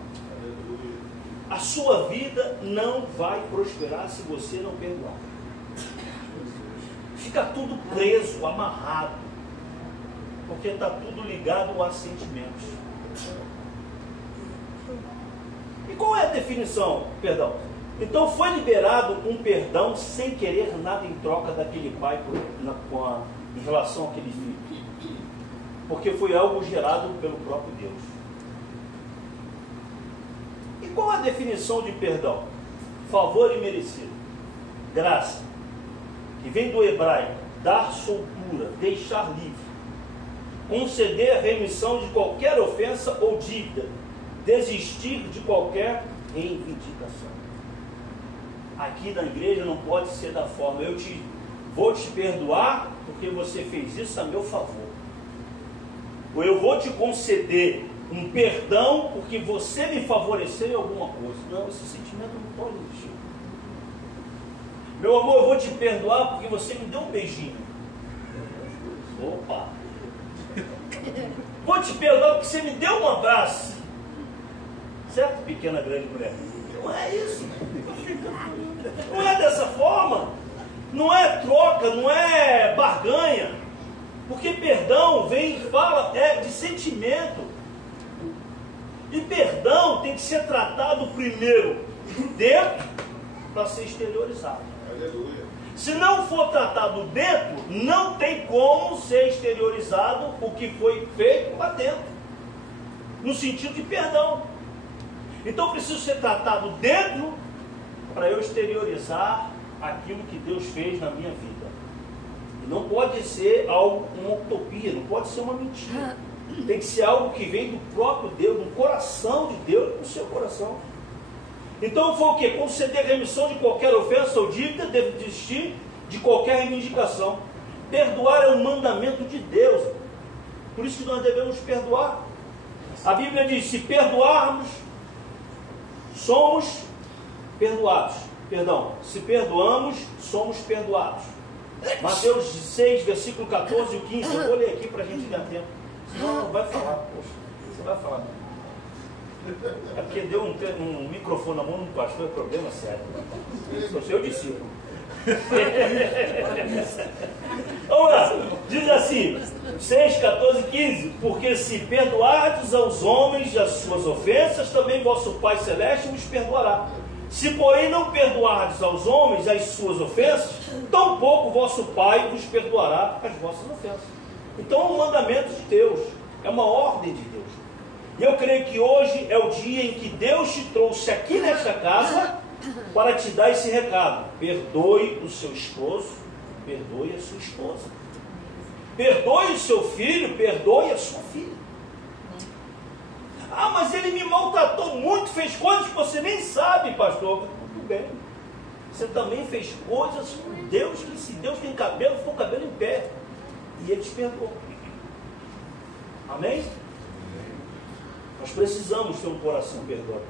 A sua vida não vai prosperar se você não perdoar. fica tudo preso, amarrado, porque está tudo ligado a sentimentos. E qual é a definição? Perdão. Então foi liberado um perdão sem querer nada em troca daquele pai em relação àquele filho, porque foi algo gerado pelo próprio Deus. E qual a definição de perdão? Favor imerecido, graça, que vem do hebraico, dar soltura, deixar livre, conceder a remissão de qualquer ofensa ou dívida, desistir de qualquer reivindicação. Aqui na igreja não pode ser da forma, vou te perdoar porque você fez isso a meu favor, ou eu vou te conceder um perdão porque você me favoreceu em alguma coisa. Não, esse sentimento não pode existir. Meu amor, eu vou te perdoar porque você me deu um beijinho. Opa! Vou te perdoar porque você me deu um abraço. Certo, pequena grande mulher? Não é isso. Não é dessa forma. Não é troca, não é barganha. Porque perdão fala de sentimento. E perdão tem que ser tratado primeiro dentro para ser exteriorizado. Aleluia. Se não for tratado dentro, não tem como ser exteriorizado o que foi feito lá dentro, no sentido de perdão. Então preciso ser tratado dentro para eu exteriorizar aquilo que Deus fez na minha vida. E não pode ser algo, uma utopia, não pode ser uma mentira. Tem que ser algo que vem do próprio Deus, do coração de Deus, do seu coração. Então foi o quê? Conceder remissão de qualquer ofensa ou dívida, desistir de qualquer reivindicação. Perdoar é um mandamento de Deus. Por isso que nós devemos perdoar. A Bíblia diz, se perdoarmos, somos perdoados. Perdão, se perdoamos, somos perdoados. Mateus 6, versículo 14 e 15. Eu vou ler aqui para a gente ganhar tempo. Senão não vai falar, poxa, você vai falar. É porque deu um microfone na mão do pastor, é problema sério. Sou seu discípulo. Vamos lá, diz assim, 6, 14, 15. Porque se perdoardes aos homens as suas ofensas, também vosso Pai Celeste vos perdoará. Se porém não perdoardes aos homens as suas ofensas, tampouco vosso Pai vos perdoará as vossas ofensas. Então é um mandamento de Deus, é uma ordem de Deus. E eu creio que hoje é o dia em que Deus te trouxe aqui nesta casa para te dar esse recado. Perdoe o seu esposo, perdoe a sua esposa. Perdoe o seu filho, perdoe a sua filha. Ah, mas ele me maltratou muito, fez coisas que você nem sabe, pastor. Tudo bem. Você também fez coisas com Deus, que se Deus tem cabelo, ficou o cabelo em pé. E ele te perdoou. Amém? Nós precisamos ter um coração perdoador.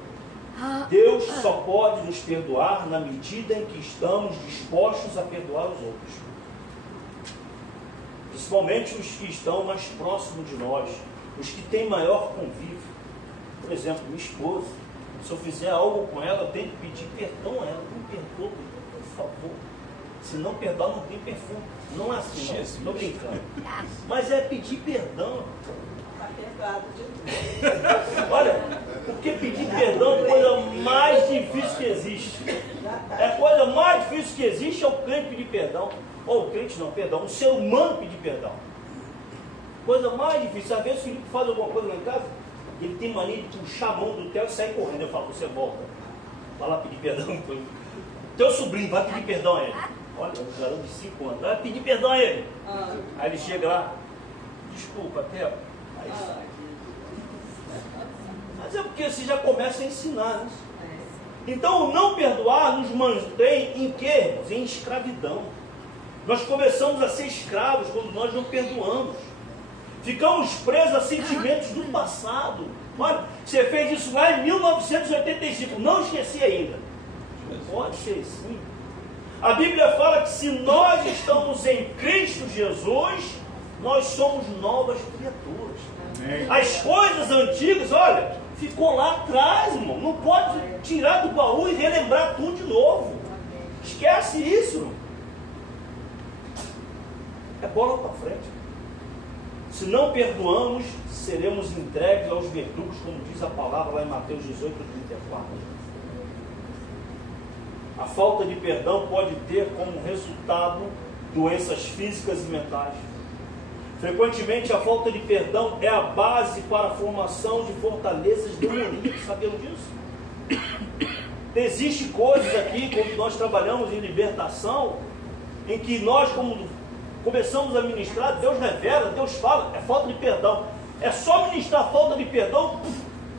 Deus só pode nos perdoar na medida em que estamos dispostos a perdoar os outros. Principalmente os que estão mais próximos de nós, os que têm maior convívio. Por exemplo, minha esposa. Se eu fizer algo com ela, eu tenho que pedir perdão a ela. Me perdoa, por favor. Se não perdoar, não tem perfume. Não é assim, não. Estou brincando. Mas é pedir perdão. Está perdoado de tudo. Olha, porque pedir perdão é a coisa mais difícil que existe. É a coisa mais difícil que existe é o crente pedir perdão. Ou o crente não, perdão, o ser humano pedir perdão. Coisa mais difícil. Às vezes o Felipe faz alguma coisa lá em casa, ele tem mania de puxar a mão do Theo e sair correndo. Eu falo, você volta. Vai lá pedir perdão. Teu sobrinho vai pedir perdão a ele. Olha, um garoto de 5 anos, vai pedir perdão a ele. Aí ele chega lá, desculpa, Theo. Aí sai. Mas é porque você já começa a ensinar, né? Então o não perdoar nos mantém em quê? Em escravidão. Nós começamos a ser escravos quando nós não perdoamos. Ficamos presos a sentimentos do passado. Olha, você fez isso lá em 1985, não esqueci ainda. Pode ser sim. A Bíblia fala que se nós estamos em Cristo Jesus, nós somos novas criaturas. Amém. As coisas antigas, olha, ficou lá atrás, irmão. Não pode tirar do baú e relembrar tudo de novo. Esquece isso, irmão. É bola para frente. Se não perdoamos, seremos entregues aos verdugos, como diz a palavra lá em Mateus 18, 34. A falta de perdão pode ter como resultado doenças físicas e mentais. Frequentemente, a falta de perdão é a base para a formação de fortalezas demoníacas. Sabiam disso? Existem coisas aqui, quando nós trabalhamos em libertação, em que nós, como começamos a ministrar, Deus revela, Deus fala, é falta de perdão. É só ministrar falta de perdão,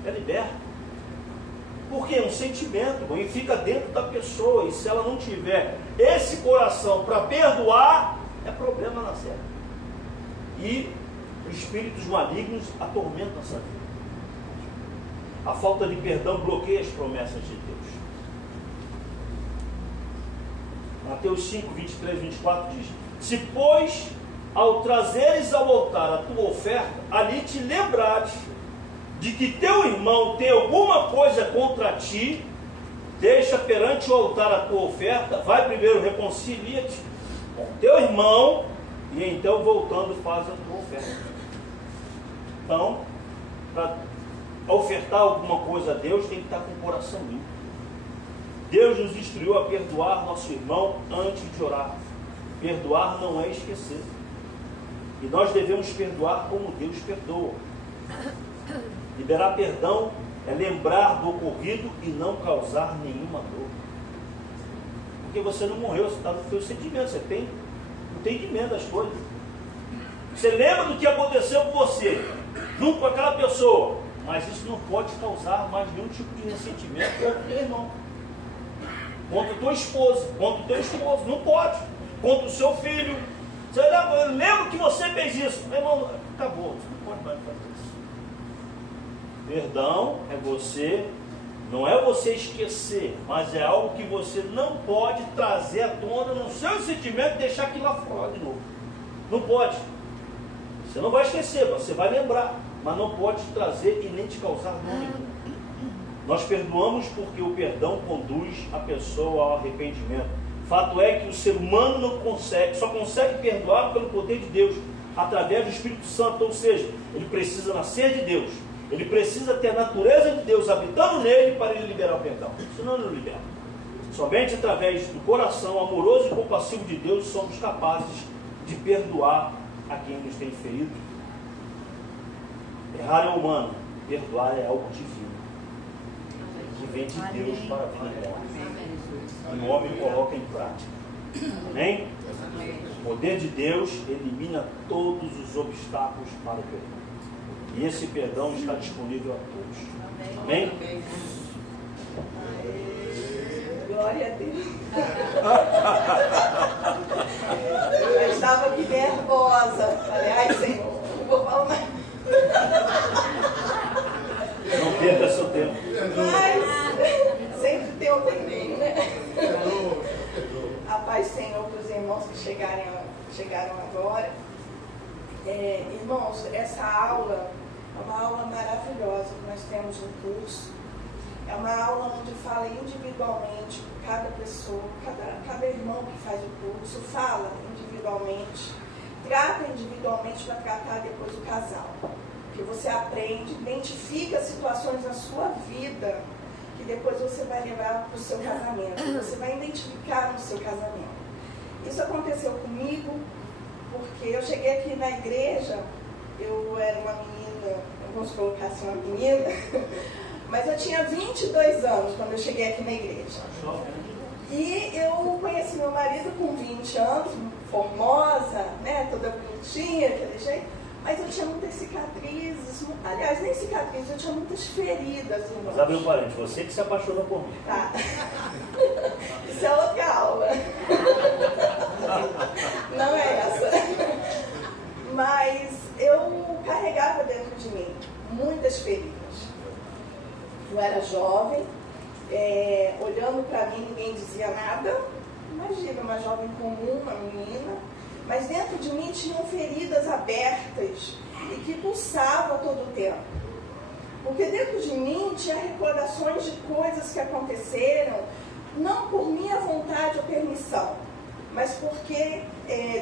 é liberto. Porque é um sentimento, e fica dentro da pessoa, e se ela não tiver esse coração para perdoar, é problema na certa. E espíritos malignos atormentam essa vida. A falta de perdão bloqueia as promessas de Deus. Mateus 5, 23, 24 diz: se, pois, ao trazeres ao altar a tua oferta, ali te lembrares de que teu irmão tem alguma coisa contra ti, deixa perante o altar a tua oferta, vai primeiro, reconcilia-te com teu irmão, e então, voltando, faz a tua oferta. Então, para ofertar alguma coisa a Deus, tem que estar com o coração limpo. Deus nos instruiu a perdoar nosso irmão antes de orar. Perdoar não é esquecer. E nós devemos perdoar como Deus perdoa. Liberar perdão é lembrar do ocorrido e não causar nenhuma dor. Porque você não morreu, você está no seu sentimento, você tem entendimento das coisas. Você lembra do que aconteceu com você, junto com aquela pessoa, mas isso não pode causar mais nenhum tipo de ressentimento contra o teu irmão, contra a tua esposa, contra o teu esposo, não pode, contra o seu filho. Você lembra que você fez isso, meu irmão, acabou, você não pode mais fazer isso. Perdão é você, não é você esquecer, mas é algo que você não pode trazer à tona no seu sentimento e deixar aquilo lá fora de novo. Não pode. Você não vai esquecer, você vai lembrar, mas não pode te trazer e nem te causar dor nenhum. Nós perdoamos porque o perdão conduz a pessoa ao arrependimento. Fato é que o ser humano não consegue, só consegue perdoar pelo poder de Deus, através do Espírito Santo, ou seja, ele precisa nascer de Deus. Ele precisa ter a natureza de Deus habitando nele para ele liberar o perdão. Senão ele não libera. Somente através do coração amoroso e compassivo de Deus somos capazes de perdoar a quem nos tem ferido. Errar é humano, perdoar é algo divino, que vem de Deus para a vida do homem. E o homem coloca em prática. Amém? O poder de Deus elimina todos os obstáculos para o perdão. E esse perdão está disponível a todos. Amém? Glória a Deus. Eu estava aqui nervosa. Falei, ai Senhor, não vou falar mais. Não perca seu tempo. Mas sempre tem um tempinho, né? A paz, Senhor, para os irmãos que chegaram agora. Irmãos, essa aula é uma aula maravilhosa que nós temos no curso. É uma aula onde fala individualmente com cada pessoa, cada irmão que faz o curso, fala individualmente, trata individualmente para tratar depois o casal. Que você aprende, identifica situações na sua vida que depois você vai levar para o seu casamento. Você vai identificar no seu casamento. Isso aconteceu comigo, porque eu cheguei aqui na igreja, eu era uma menina, vamos colocar assim, uma menina, mas eu tinha 22 anos quando eu cheguei aqui na igreja. E eu conheci meu marido com 20 anos, formosa, né, toda bonitinha, aquele jeito, mas eu tinha muitas cicatrizes, aliás, nem cicatrizes, eu tinha muitas feridas. Mas abre um parênteses, você que se apaixonou por mim. Tá. Isso é outra aula. Não é essa. Mas eu carregava dentro de mim muitas feridas. Eu era jovem, olhando para mim ninguém dizia nada. Imagina, uma jovem comum, uma menina. Mas dentro de mim tinham feridas abertas e que pulsavam a todo tempo. Porque dentro de mim tinha recordações de coisas que aconteceram, não por minha vontade ou permissão, mas porque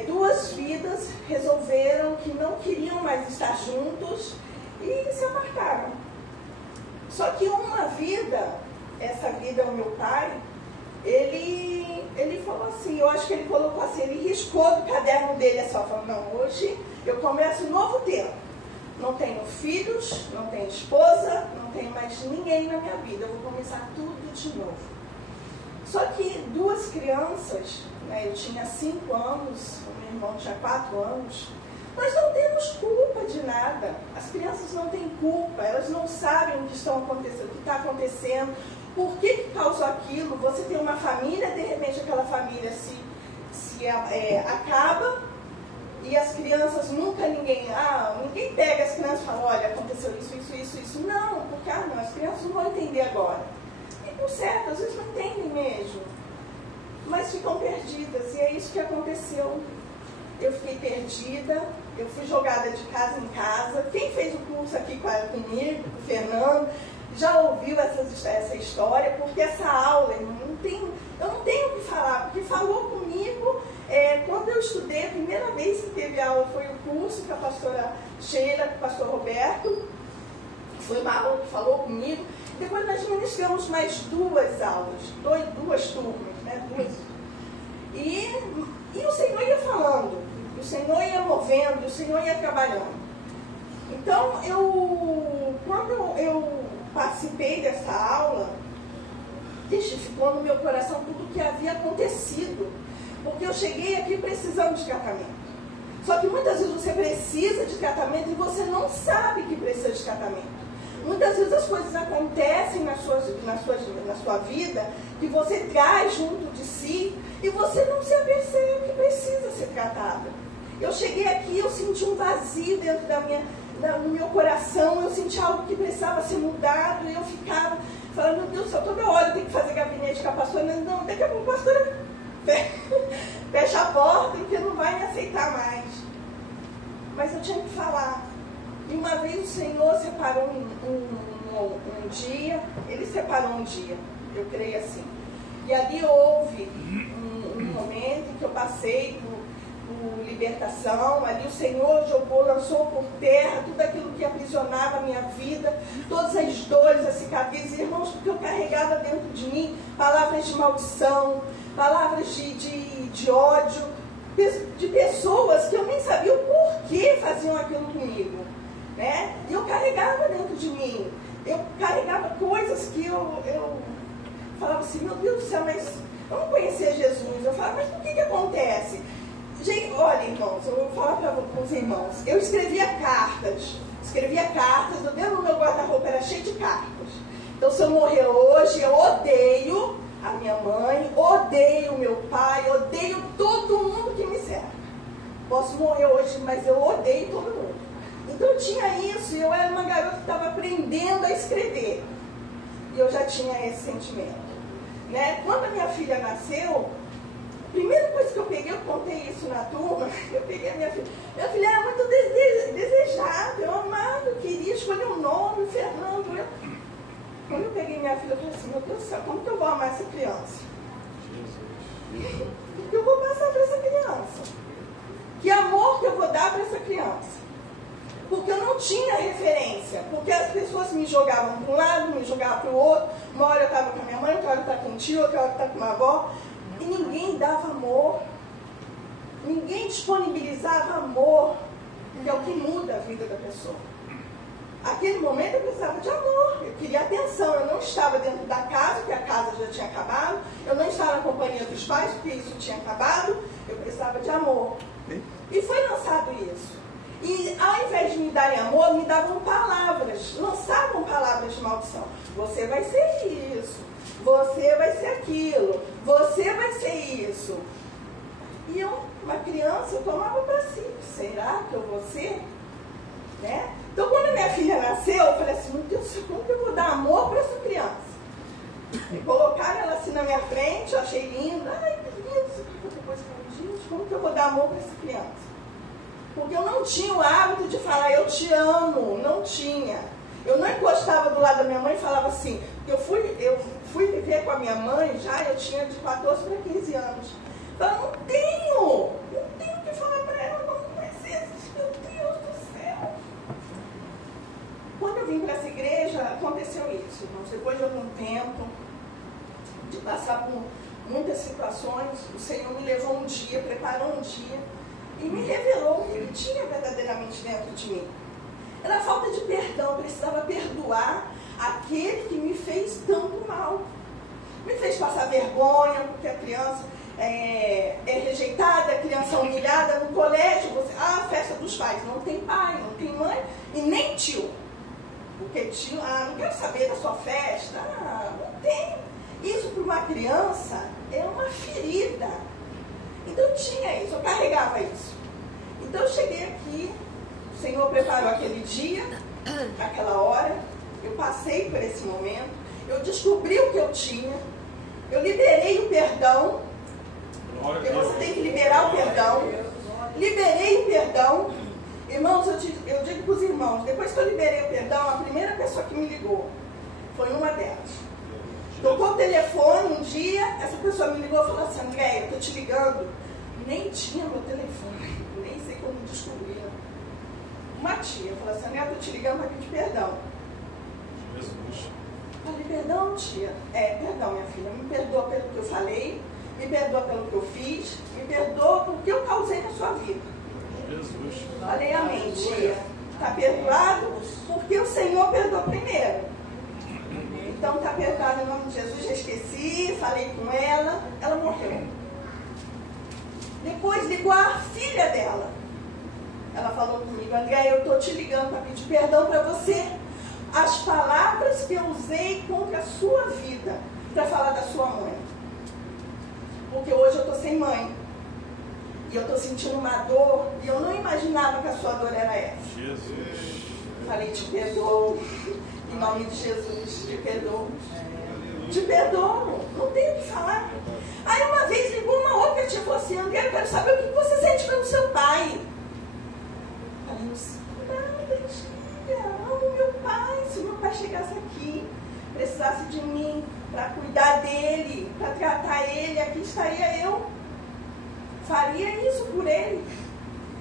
duas vidas resolveram que não queriam mais estar juntos e se apartaram. Só que uma vida, essa vida é o meu pai, ele falou assim, eu acho que ele colocou assim, ele riscou do caderno dele assim, falou, não, hoje eu começo um novo tempo. Não tenho filhos, não tenho esposa, não tenho mais ninguém na minha vida, eu vou começar tudo de novo. Só que duas crianças, né, eu tinha 5 anos, o meu irmão tinha 4 anos, nós não temos culpa de nada. As crianças não têm culpa, elas não sabem o que está acontecendo, por que causou aquilo. Você tem uma família, de repente aquela família se acaba, e as crianças ninguém pega as crianças e fala, olha, aconteceu isso. Não, porque não, as crianças não vão entender agora. E por certo, às vezes não entendem mesmo, mas ficam perdidas, e é isso que aconteceu. Eu fiquei perdida, eu fui jogada de casa em casa. Quem fez o curso aqui comigo, o Fernando, já ouviu essa história, porque essa aula, eu não tenho o que falar, porque falou comigo, quando eu estudei, a primeira vez que teve aula foi o curso com a pastora Sheila, com o pastor Roberto, foi uma aula que falou comigo. Depois nós ministramos mais 2 aulas, 2 turmas, né? E o Senhor ia falando, o Senhor ia movendo, o Senhor ia trabalhando. Então, quando eu participei dessa aula, ficou no meu coração tudo o que havia acontecido. Porque eu cheguei aqui precisando de tratamento. Só que muitas vezes você precisa de tratamento e você não sabe que precisa de tratamento. Muitas vezes as coisas acontecem na sua vida que você traz junto de si e você não se apercebe que precisa ser tratada. Eu cheguei aqui, eu senti um vazio dentro no meu coração, eu senti algo que precisava ser mudado e eu ficava falando, meu Deus do céu, toda hora eu tenho que fazer gabinete com a pastora, não, daqui a pouco a pastora fecha a porta porque não vai me aceitar mais. Mas eu tinha que falar. E uma vez o Senhor separou um dia, Ele separou um dia, eu creio assim. E ali houve um momento em que eu passei por libertação, ali o Senhor lançou por terra tudo aquilo que aprisionava a minha vida, todas as dores, as cicatrizes, irmãos, porque eu carregava dentro de mim palavras de maldição, palavras de ódio, de pessoas que eu nem sabia o porquê faziam aquilo comigo, né? E eu carregava dentro de mim, eu carregava coisas que eu falava assim, meu Deus do céu, mas eu não conhecia Jesus. Eu falava, mas por que acontece? Gente, olha, irmãos, eu vou falar para os irmãos, eu escrevia cartas, eu dentro do meu guarda-roupa era cheio de cartas. Então, se eu morrer hoje, eu odeio a minha mãe, odeio o meu pai, odeio todo mundo que me cerca. Posso morrer hoje, mas eu odeio todo mundo. Então eu tinha isso, e eu era uma garota que estava aprendendo a escrever. E eu já tinha esse sentimento, né? Quando a minha filha nasceu, a primeira coisa que eu peguei, eu contei isso na turma, eu peguei a minha filha. Minha filha era muito desejada, eu amava, eu queria escolher um nome, Fernando. Quando eu peguei minha filha, eu falei assim, meu Deus do céu, como que eu vou amar essa criança? O que eu vou passar para essa criança? Que amor que eu vou dar para essa criança? Porque eu não tinha referência, porque as pessoas me jogavam para um lado, me jogavam para o outro. Uma hora eu estava com a minha mãe, outra hora eu estava com um tio, outra hora eu estava com uma avó. E ninguém dava amor, ninguém disponibilizava amor, que é o que muda a vida da pessoa. Aquele momento eu precisava de amor, eu queria atenção, eu não estava dentro da casa, porque a casa já tinha acabado, eu não estava na companhia dos pais, porque isso tinha acabado, eu precisava de amor. E foi lançado isso. E ao invés de me darem amor, me davam palavras, lançavam palavras de maldição. Você vai ser isso, você vai ser aquilo, você vai ser isso. E eu, uma criança, eu tomava para si, será que eu vou ser? Né? Então quando minha filha nasceu, eu falei assim, meu Deus, como que eu vou dar amor para essa criança? E colocaram ela assim na minha frente, eu achei linda, ai que lindo, isso aqui, depois eu falei, gente, como que eu vou dar amor para essa criança? Porque eu não tinha o hábito de falar, eu te amo, não tinha. Eu não encostava do lado da minha mãe e falava assim, eu fui viver com a minha mãe já, eu tinha de 14 para 15 anos. Então eu não tenho passar por muitas situações. O Senhor me levou um dia, preparou um dia e me revelou o que Ele tinha verdadeiramente dentro de mim. Era a falta de perdão. Eu precisava perdoar aquele que me fez tanto mal. Me fez passar vergonha, porque a criança é rejeitada, a criança humilhada no colégio. A festa dos pais, não tem pai, não tem mãe e nem tio. Porque tio, não quero saber da sua festa. Não tem. Isso para uma criança é uma ferida. Então eu tinha isso, eu carregava isso. Então eu cheguei aqui, o Senhor preparou aquele dia, aquela hora, eu passei por esse momento, eu descobri o que eu tinha, eu liberei o perdão, porque você tem que liberar o perdão. Liberei o perdão. Irmãos, eu digo para os irmãos, depois que eu liberei o perdão, a primeira pessoa que me ligou foi uma delas. Tocou o telefone um dia, essa pessoa me ligou e falou assim: Andréia, eu estou te ligando. Nem tinha meu telefone, nem sei como descobriram. Uma tia falou assim: Andréia, eu estou te ligando para pedir perdão. Jesus. Falei: perdão, tia? Perdão, minha filha, me perdoa pelo que eu falei, me perdoa pelo que eu fiz, me perdoa pelo que eu causei na sua vida. Jesus. Falei: amém, tia. Está perdoado porque o Senhor perdoou primeiro. Então está perdoado em nome de Jesus. Já esqueci, falei com ela, ela morreu. Depois ligou a filha dela. Ela falou comigo: Andréia, eu estou te ligando para pedir perdão para você. As palavras que eu usei contra a sua vida, para falar da sua mãe. Porque hoje eu estou sem mãe. E eu estou sentindo uma dor, e eu não imaginava que a sua dor era essa. Jesus. Falei: te perdoo. Em nome de Jesus, te perdoo. Te perdoo. Não tenho o que falar. Aí uma vez ligou uma outra tia e falou assim: André, eu quero saber o que você sente pelo seu pai. Falei: nada, tia. Amo meu pai. Se meu pai chegasse aqui, precisasse de mim para cuidar dele, para tratar ele, aqui estaria eu. Faria isso por ele.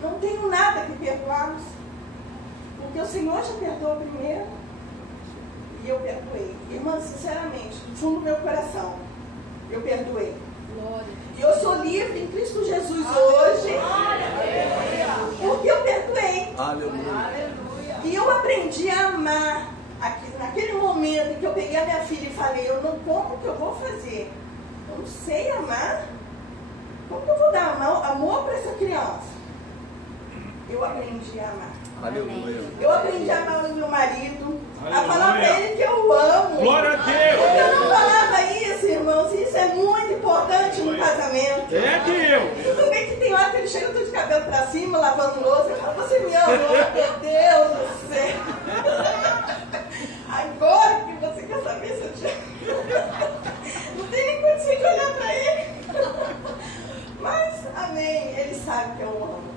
Não tenho nada que perdoar. Porque o Senhor já perdoou primeiro. E eu perdoei. Irmã, sinceramente, do fundo do meu coração, eu perdoei. E eu sou livre em Cristo Jesus hoje. Porque eu perdoei. Aleluia. E eu aprendi a amar. Naquele momento em que eu peguei a minha filha e falei: como que eu vou fazer? Eu não sei amar. Como que eu vou dar amor para essa criança? Eu aprendi a amar. Aleluia. Eu aprendi a amar o meu marido, a falar para ele que eu amo. Glória a Deus. Porque eu não falava isso, irmãos, e isso é muito importante no casamento. Tudo bem que tem hora que ele chega todo de cabelo para cima, lavando louça, eu falo: você me ama? Meu Deus do céu. Agora que você quer saber se eu te não tem nem condição de olhar para ele. Mas, amém, ele sabe que eu amo.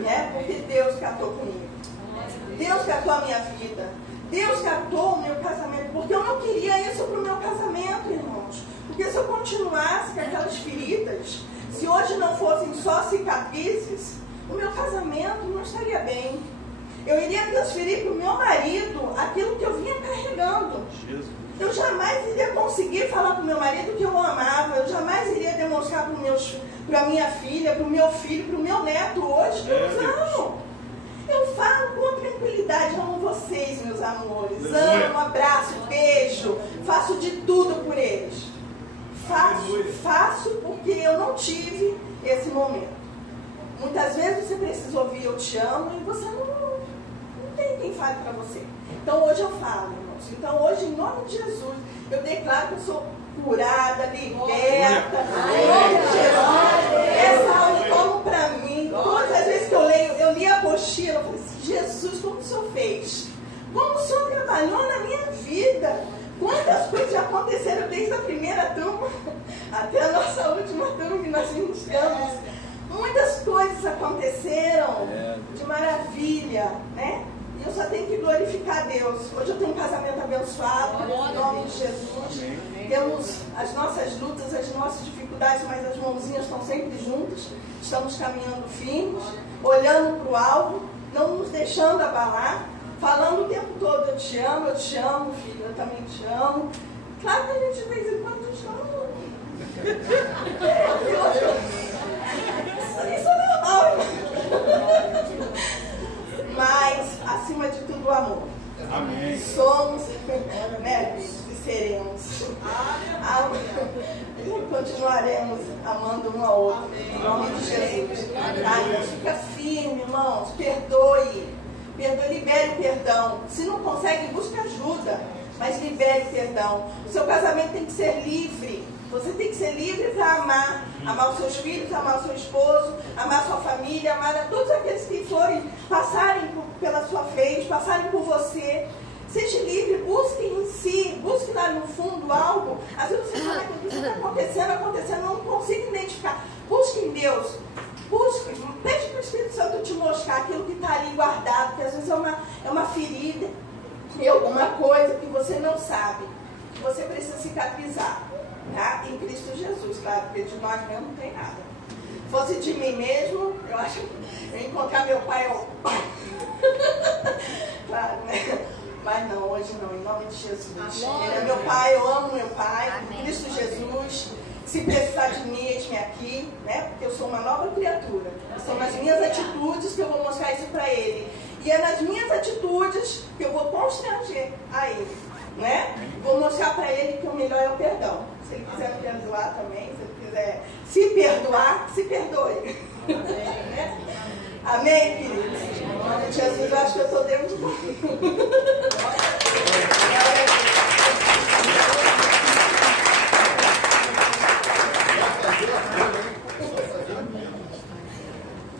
Né? Porque Deus catou comigo. Deus catou a minha vida. Deus catou o meu casamento. Porque eu não queria isso para o meu casamento, irmãos. Porque se eu continuasse com aquelas feridas, se hoje não fossem só cicatrizes, o meu casamento não estaria bem. Eu iria transferir para o meu marido aquilo que eu vinha carregando. Eu jamais iria conseguir falar para o meu marido que eu o amava. Eu jamais iria demonstrar para a minha filha, para o meu filho, para o meu neto hoje que eu os amo. Eu falo com tranquilidade: amo vocês, meus amores. Amo, abraço, beijo. Faço de tudo por eles. Faço porque eu não tive esse momento. Muitas vezes você precisa ouvir "eu te amo" e você não tem quem fale para você. Então hoje eu falo, irmãos. Então hoje, em nome de Jesus, eu declaro que eu sou curada, liberta. Em nome de Jesus. Essa aula como para mim. Todas as vezes que eu li a apostila, eu falei assim: Jesus, como o Senhor fez? Como o Senhor trabalhou na minha vida? Quantas coisas já aconteceram desde a primeira turma até a nossa última turma que nós iniciamos. Muitas coisas aconteceram de maravilha, né? E eu só tenho que glorificar a Deus. Hoje eu tenho um casamento abençoado, em nome de Jesus. Temos as nossas lutas, as nossas dificuldades, mas as mãozinhas estão sempre juntas. Estamos caminhando firmes, olhando para o alvo, não nos deixando abalar, falando o tempo todo: eu te amo, filho, eu também te amo. Claro que a gente de vez em quando chora. Isso é normal. Mas, acima de tudo, o amor. Amém. Somos, né, e seremos. E continuaremos amando um ao outro. Em nome de Jesus. Tá? Fica firme, irmãos. Perdoe. Perdoe, libere o perdão. Se não consegue, busque ajuda. Mas libere o perdão. O seu casamento tem que ser livre. Você tem que ser livre para amar. Amar os seus filhos, amar o seu esposo, amar a sua família, amar a todos aqueles que forem, passarem pela sua frente, passarem por você. Seja livre, busque em si, busque lá no fundo algo. Às vezes você fala que isso está acontecendo, não consigo identificar. Busque em Deus. Busque, pede para o Espírito Santo te mostrar aquilo que está ali guardado, porque às vezes é uma ferida, é alguma coisa que você não sabe, que você precisa cicatrizar, tá? Em Cristo Jesus, claro, porque de nós mesmo não tem nada. Se fosse de mim mesmo, eu acho que eu ia encontrar meu pai, claro, né? Mas não, hoje não, em nome de Jesus. Amém. Ele é meu pai, eu amo meu pai, Amém. Cristo Jesus. Se precisar de mim, eis-me aqui, né? Porque eu sou uma nova criatura. São nas minhas atitudes que eu vou mostrar isso para ele. E é nas minhas atitudes que eu vou constranger a ele, né? Vou mostrar para ele que o melhor é o perdão. Se ele quiser me perdoar também, se ele quiser se perdoar, se perdoe. Né? Amém, queridos? Em nome de Jesus, eu acho que eu estou dentro do...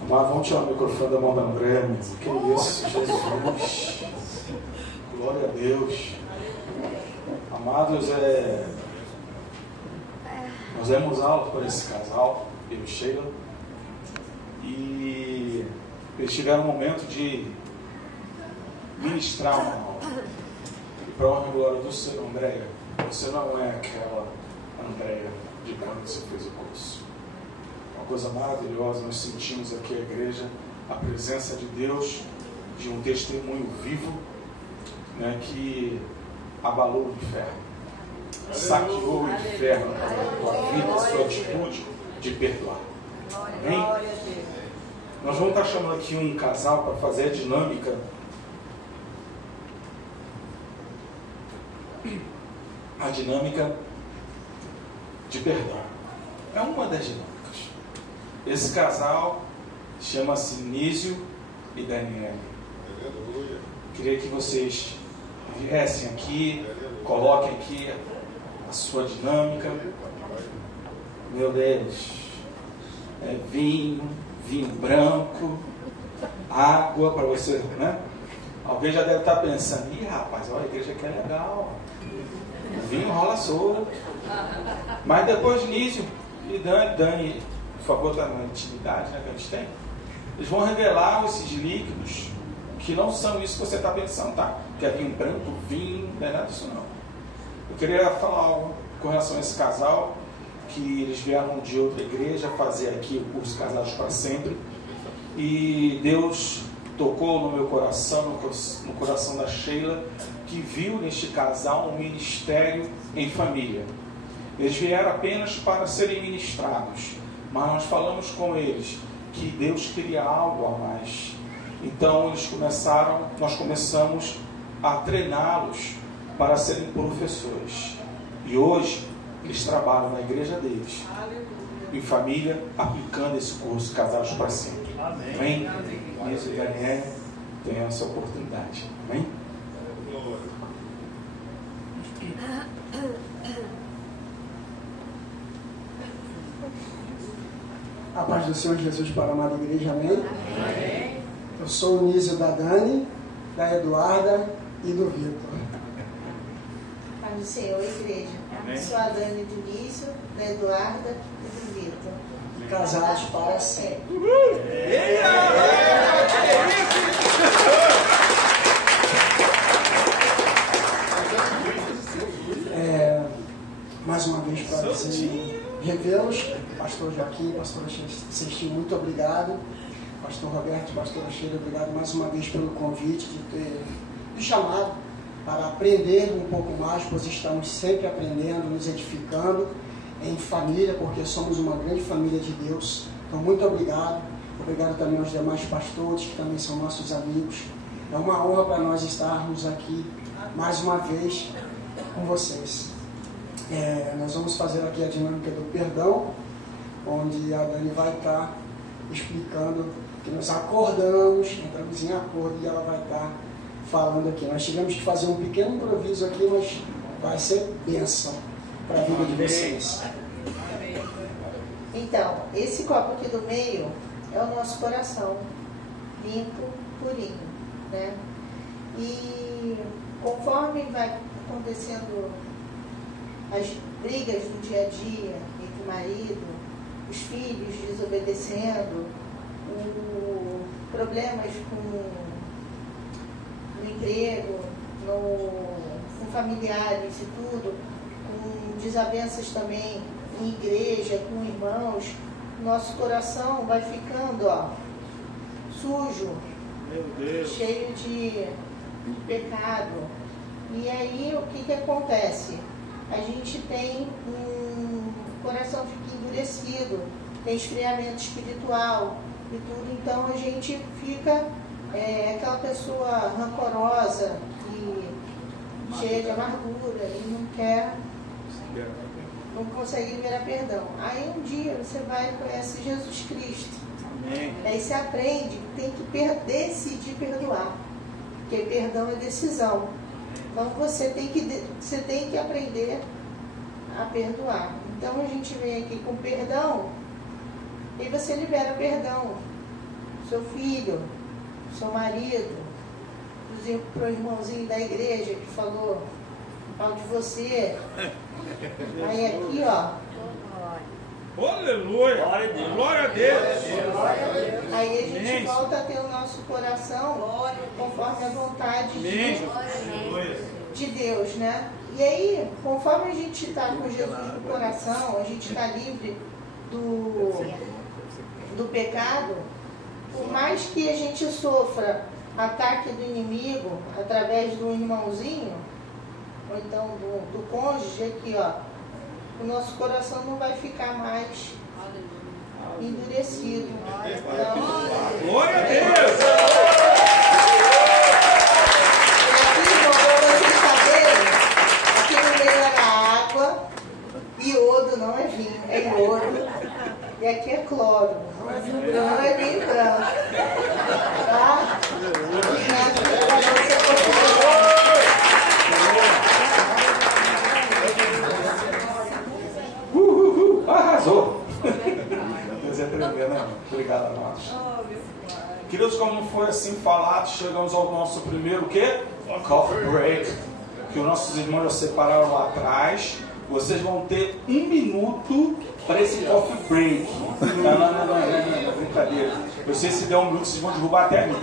Mas vamos tirar o microfone da mão da André. Que isso, Jesus. Glória a Deus. Amados, nós demos aula para esse casal, eu e Sheila. E eles tiveram um momento de ministrar uma aula. E para a honra e glória do Senhor, Andréia, você não é aquela Andréia de quando você fez o curso. Uma coisa maravilhosa, nós sentimos aqui a igreja, a presença de Deus, de um testemunho vivo, né, que abalou o inferno, saqueou o inferno com a vida, a sua atitude de perdoar. Amém? Nós vamos estar chamando aqui um casal para fazer a dinâmica. A dinâmica de perdão. É uma das dinâmicas. Esse casal chama-se Nísio e Daniele. Queria que vocês viessem aqui, coloquem aqui a sua dinâmica. Meu Deus, é vinho branco, água para você, né? Alguém já deve estar pensando, ih rapaz, olha, a igreja aqui é legal, o vinho rola solto. Mas depois Nísio e Dani, por favor, está na intimidade, né, que a gente tem, eles vão revelar esses líquidos que não são isso que você está pensando, tá? Que é vinho branco, vinho, não é nada disso não. Eu queria falar algo com relação a esse casal, que eles vieram de outra igreja fazer aqui o curso Casados para Sempre, e Deus tocou no meu coração, no coração da Sheila, que viu neste casal um ministério em família. Eles vieram apenas para serem ministrados, mas nós falamos com eles que Deus queria algo a mais. Então nós começamos a treiná-los para serem professores. E hoje eles trabalham na igreja deles, em família, aplicando esse curso Casados para Sempre. Amém? Isso, Daniel, tem essa oportunidade. Amém? A paz do Senhor Jesus para a amada igreja, amém? Amém. Eu sou o Nísio da Dani, da Eduarda e do Vitor. Paz do Senhor, igreja. Amém. Sou a Dani do Nísio, da Eduarda e do Vitor. Casados para sempre. Mais uma vez para dizer, revê-los, pastor Joaquim, pastora Cestinho, muito obrigado. Pastor Roberto, pastora Sheila, obrigado mais uma vez pelo convite de chamado para aprender um pouco mais, pois estamos sempre aprendendo, nos edificando em família, porque somos uma grande família de Deus. Então, muito obrigado. Obrigado também aos demais pastores, que também são nossos amigos. É uma honra para nós estarmos aqui mais uma vez com vocês. Nós vamos fazer aqui a dinâmica do perdão, onde a Dani vai estar explicando que nós acordamos, entramos em acordo e ela vai estar falando aqui. Nós tivemos que fazer um pequeno improviso aqui, mas vai ser bênção para a vida de vocês. Então, esse copo aqui do meio é o nosso coração, limpo, purinho, né? E conforme vai acontecendo as brigas do dia a dia entre o marido, os filhos desobedecendo, problemas no emprego, com familiares e tudo, com desavenças também em igreja, com irmãos, nosso coração vai ficando sujo, cheio de pecado. E aí o que acontece? A gente tem um coração fica endurecido, tem esfriamento espiritual e tudo, então a gente fica aquela pessoa rancorosa e cheia de amargura e não consegue liberar perdão. Aí um dia você vai e conhece Jesus Cristo. Amém. Aí você aprende que tem que decidir perdoar, porque perdão é decisão. Então você tem que aprender a perdoar. Então a gente vem aqui com perdão e você libera perdão. Seu filho, seu marido, para o irmãozinho da igreja que falou mal de você. Aí aqui, Aleluia! Glória a Deus! Aí a gente volta a ter o nosso coração conforme a vontade de Deus, né? E aí, conforme a gente está com Jesus no coração, a gente está livre do pecado, por mais que a gente sofra ataque do inimigo através do irmãozinho, ou então do cônjuge, aqui, o nosso coração não vai ficar mais endurecido. Então, glória a Deus! Aqui no meio era água, iodo, não é vinho, é iodo. E aqui é cloro, não é vinho branco, não é vinho branco. Tá? Arrasou! Deus é tremendo, né? Obrigado, amados. Queridos, como foi assim falado, chegamos ao nosso primeiro o quê? Coffee break. Que os nossos irmãos já separaram lá atrás. Vocês vão ter 1 minuto para esse coffee break. Não, brincadeira. Eu sei se der 1 minuto, vocês vão derrubar até a mim.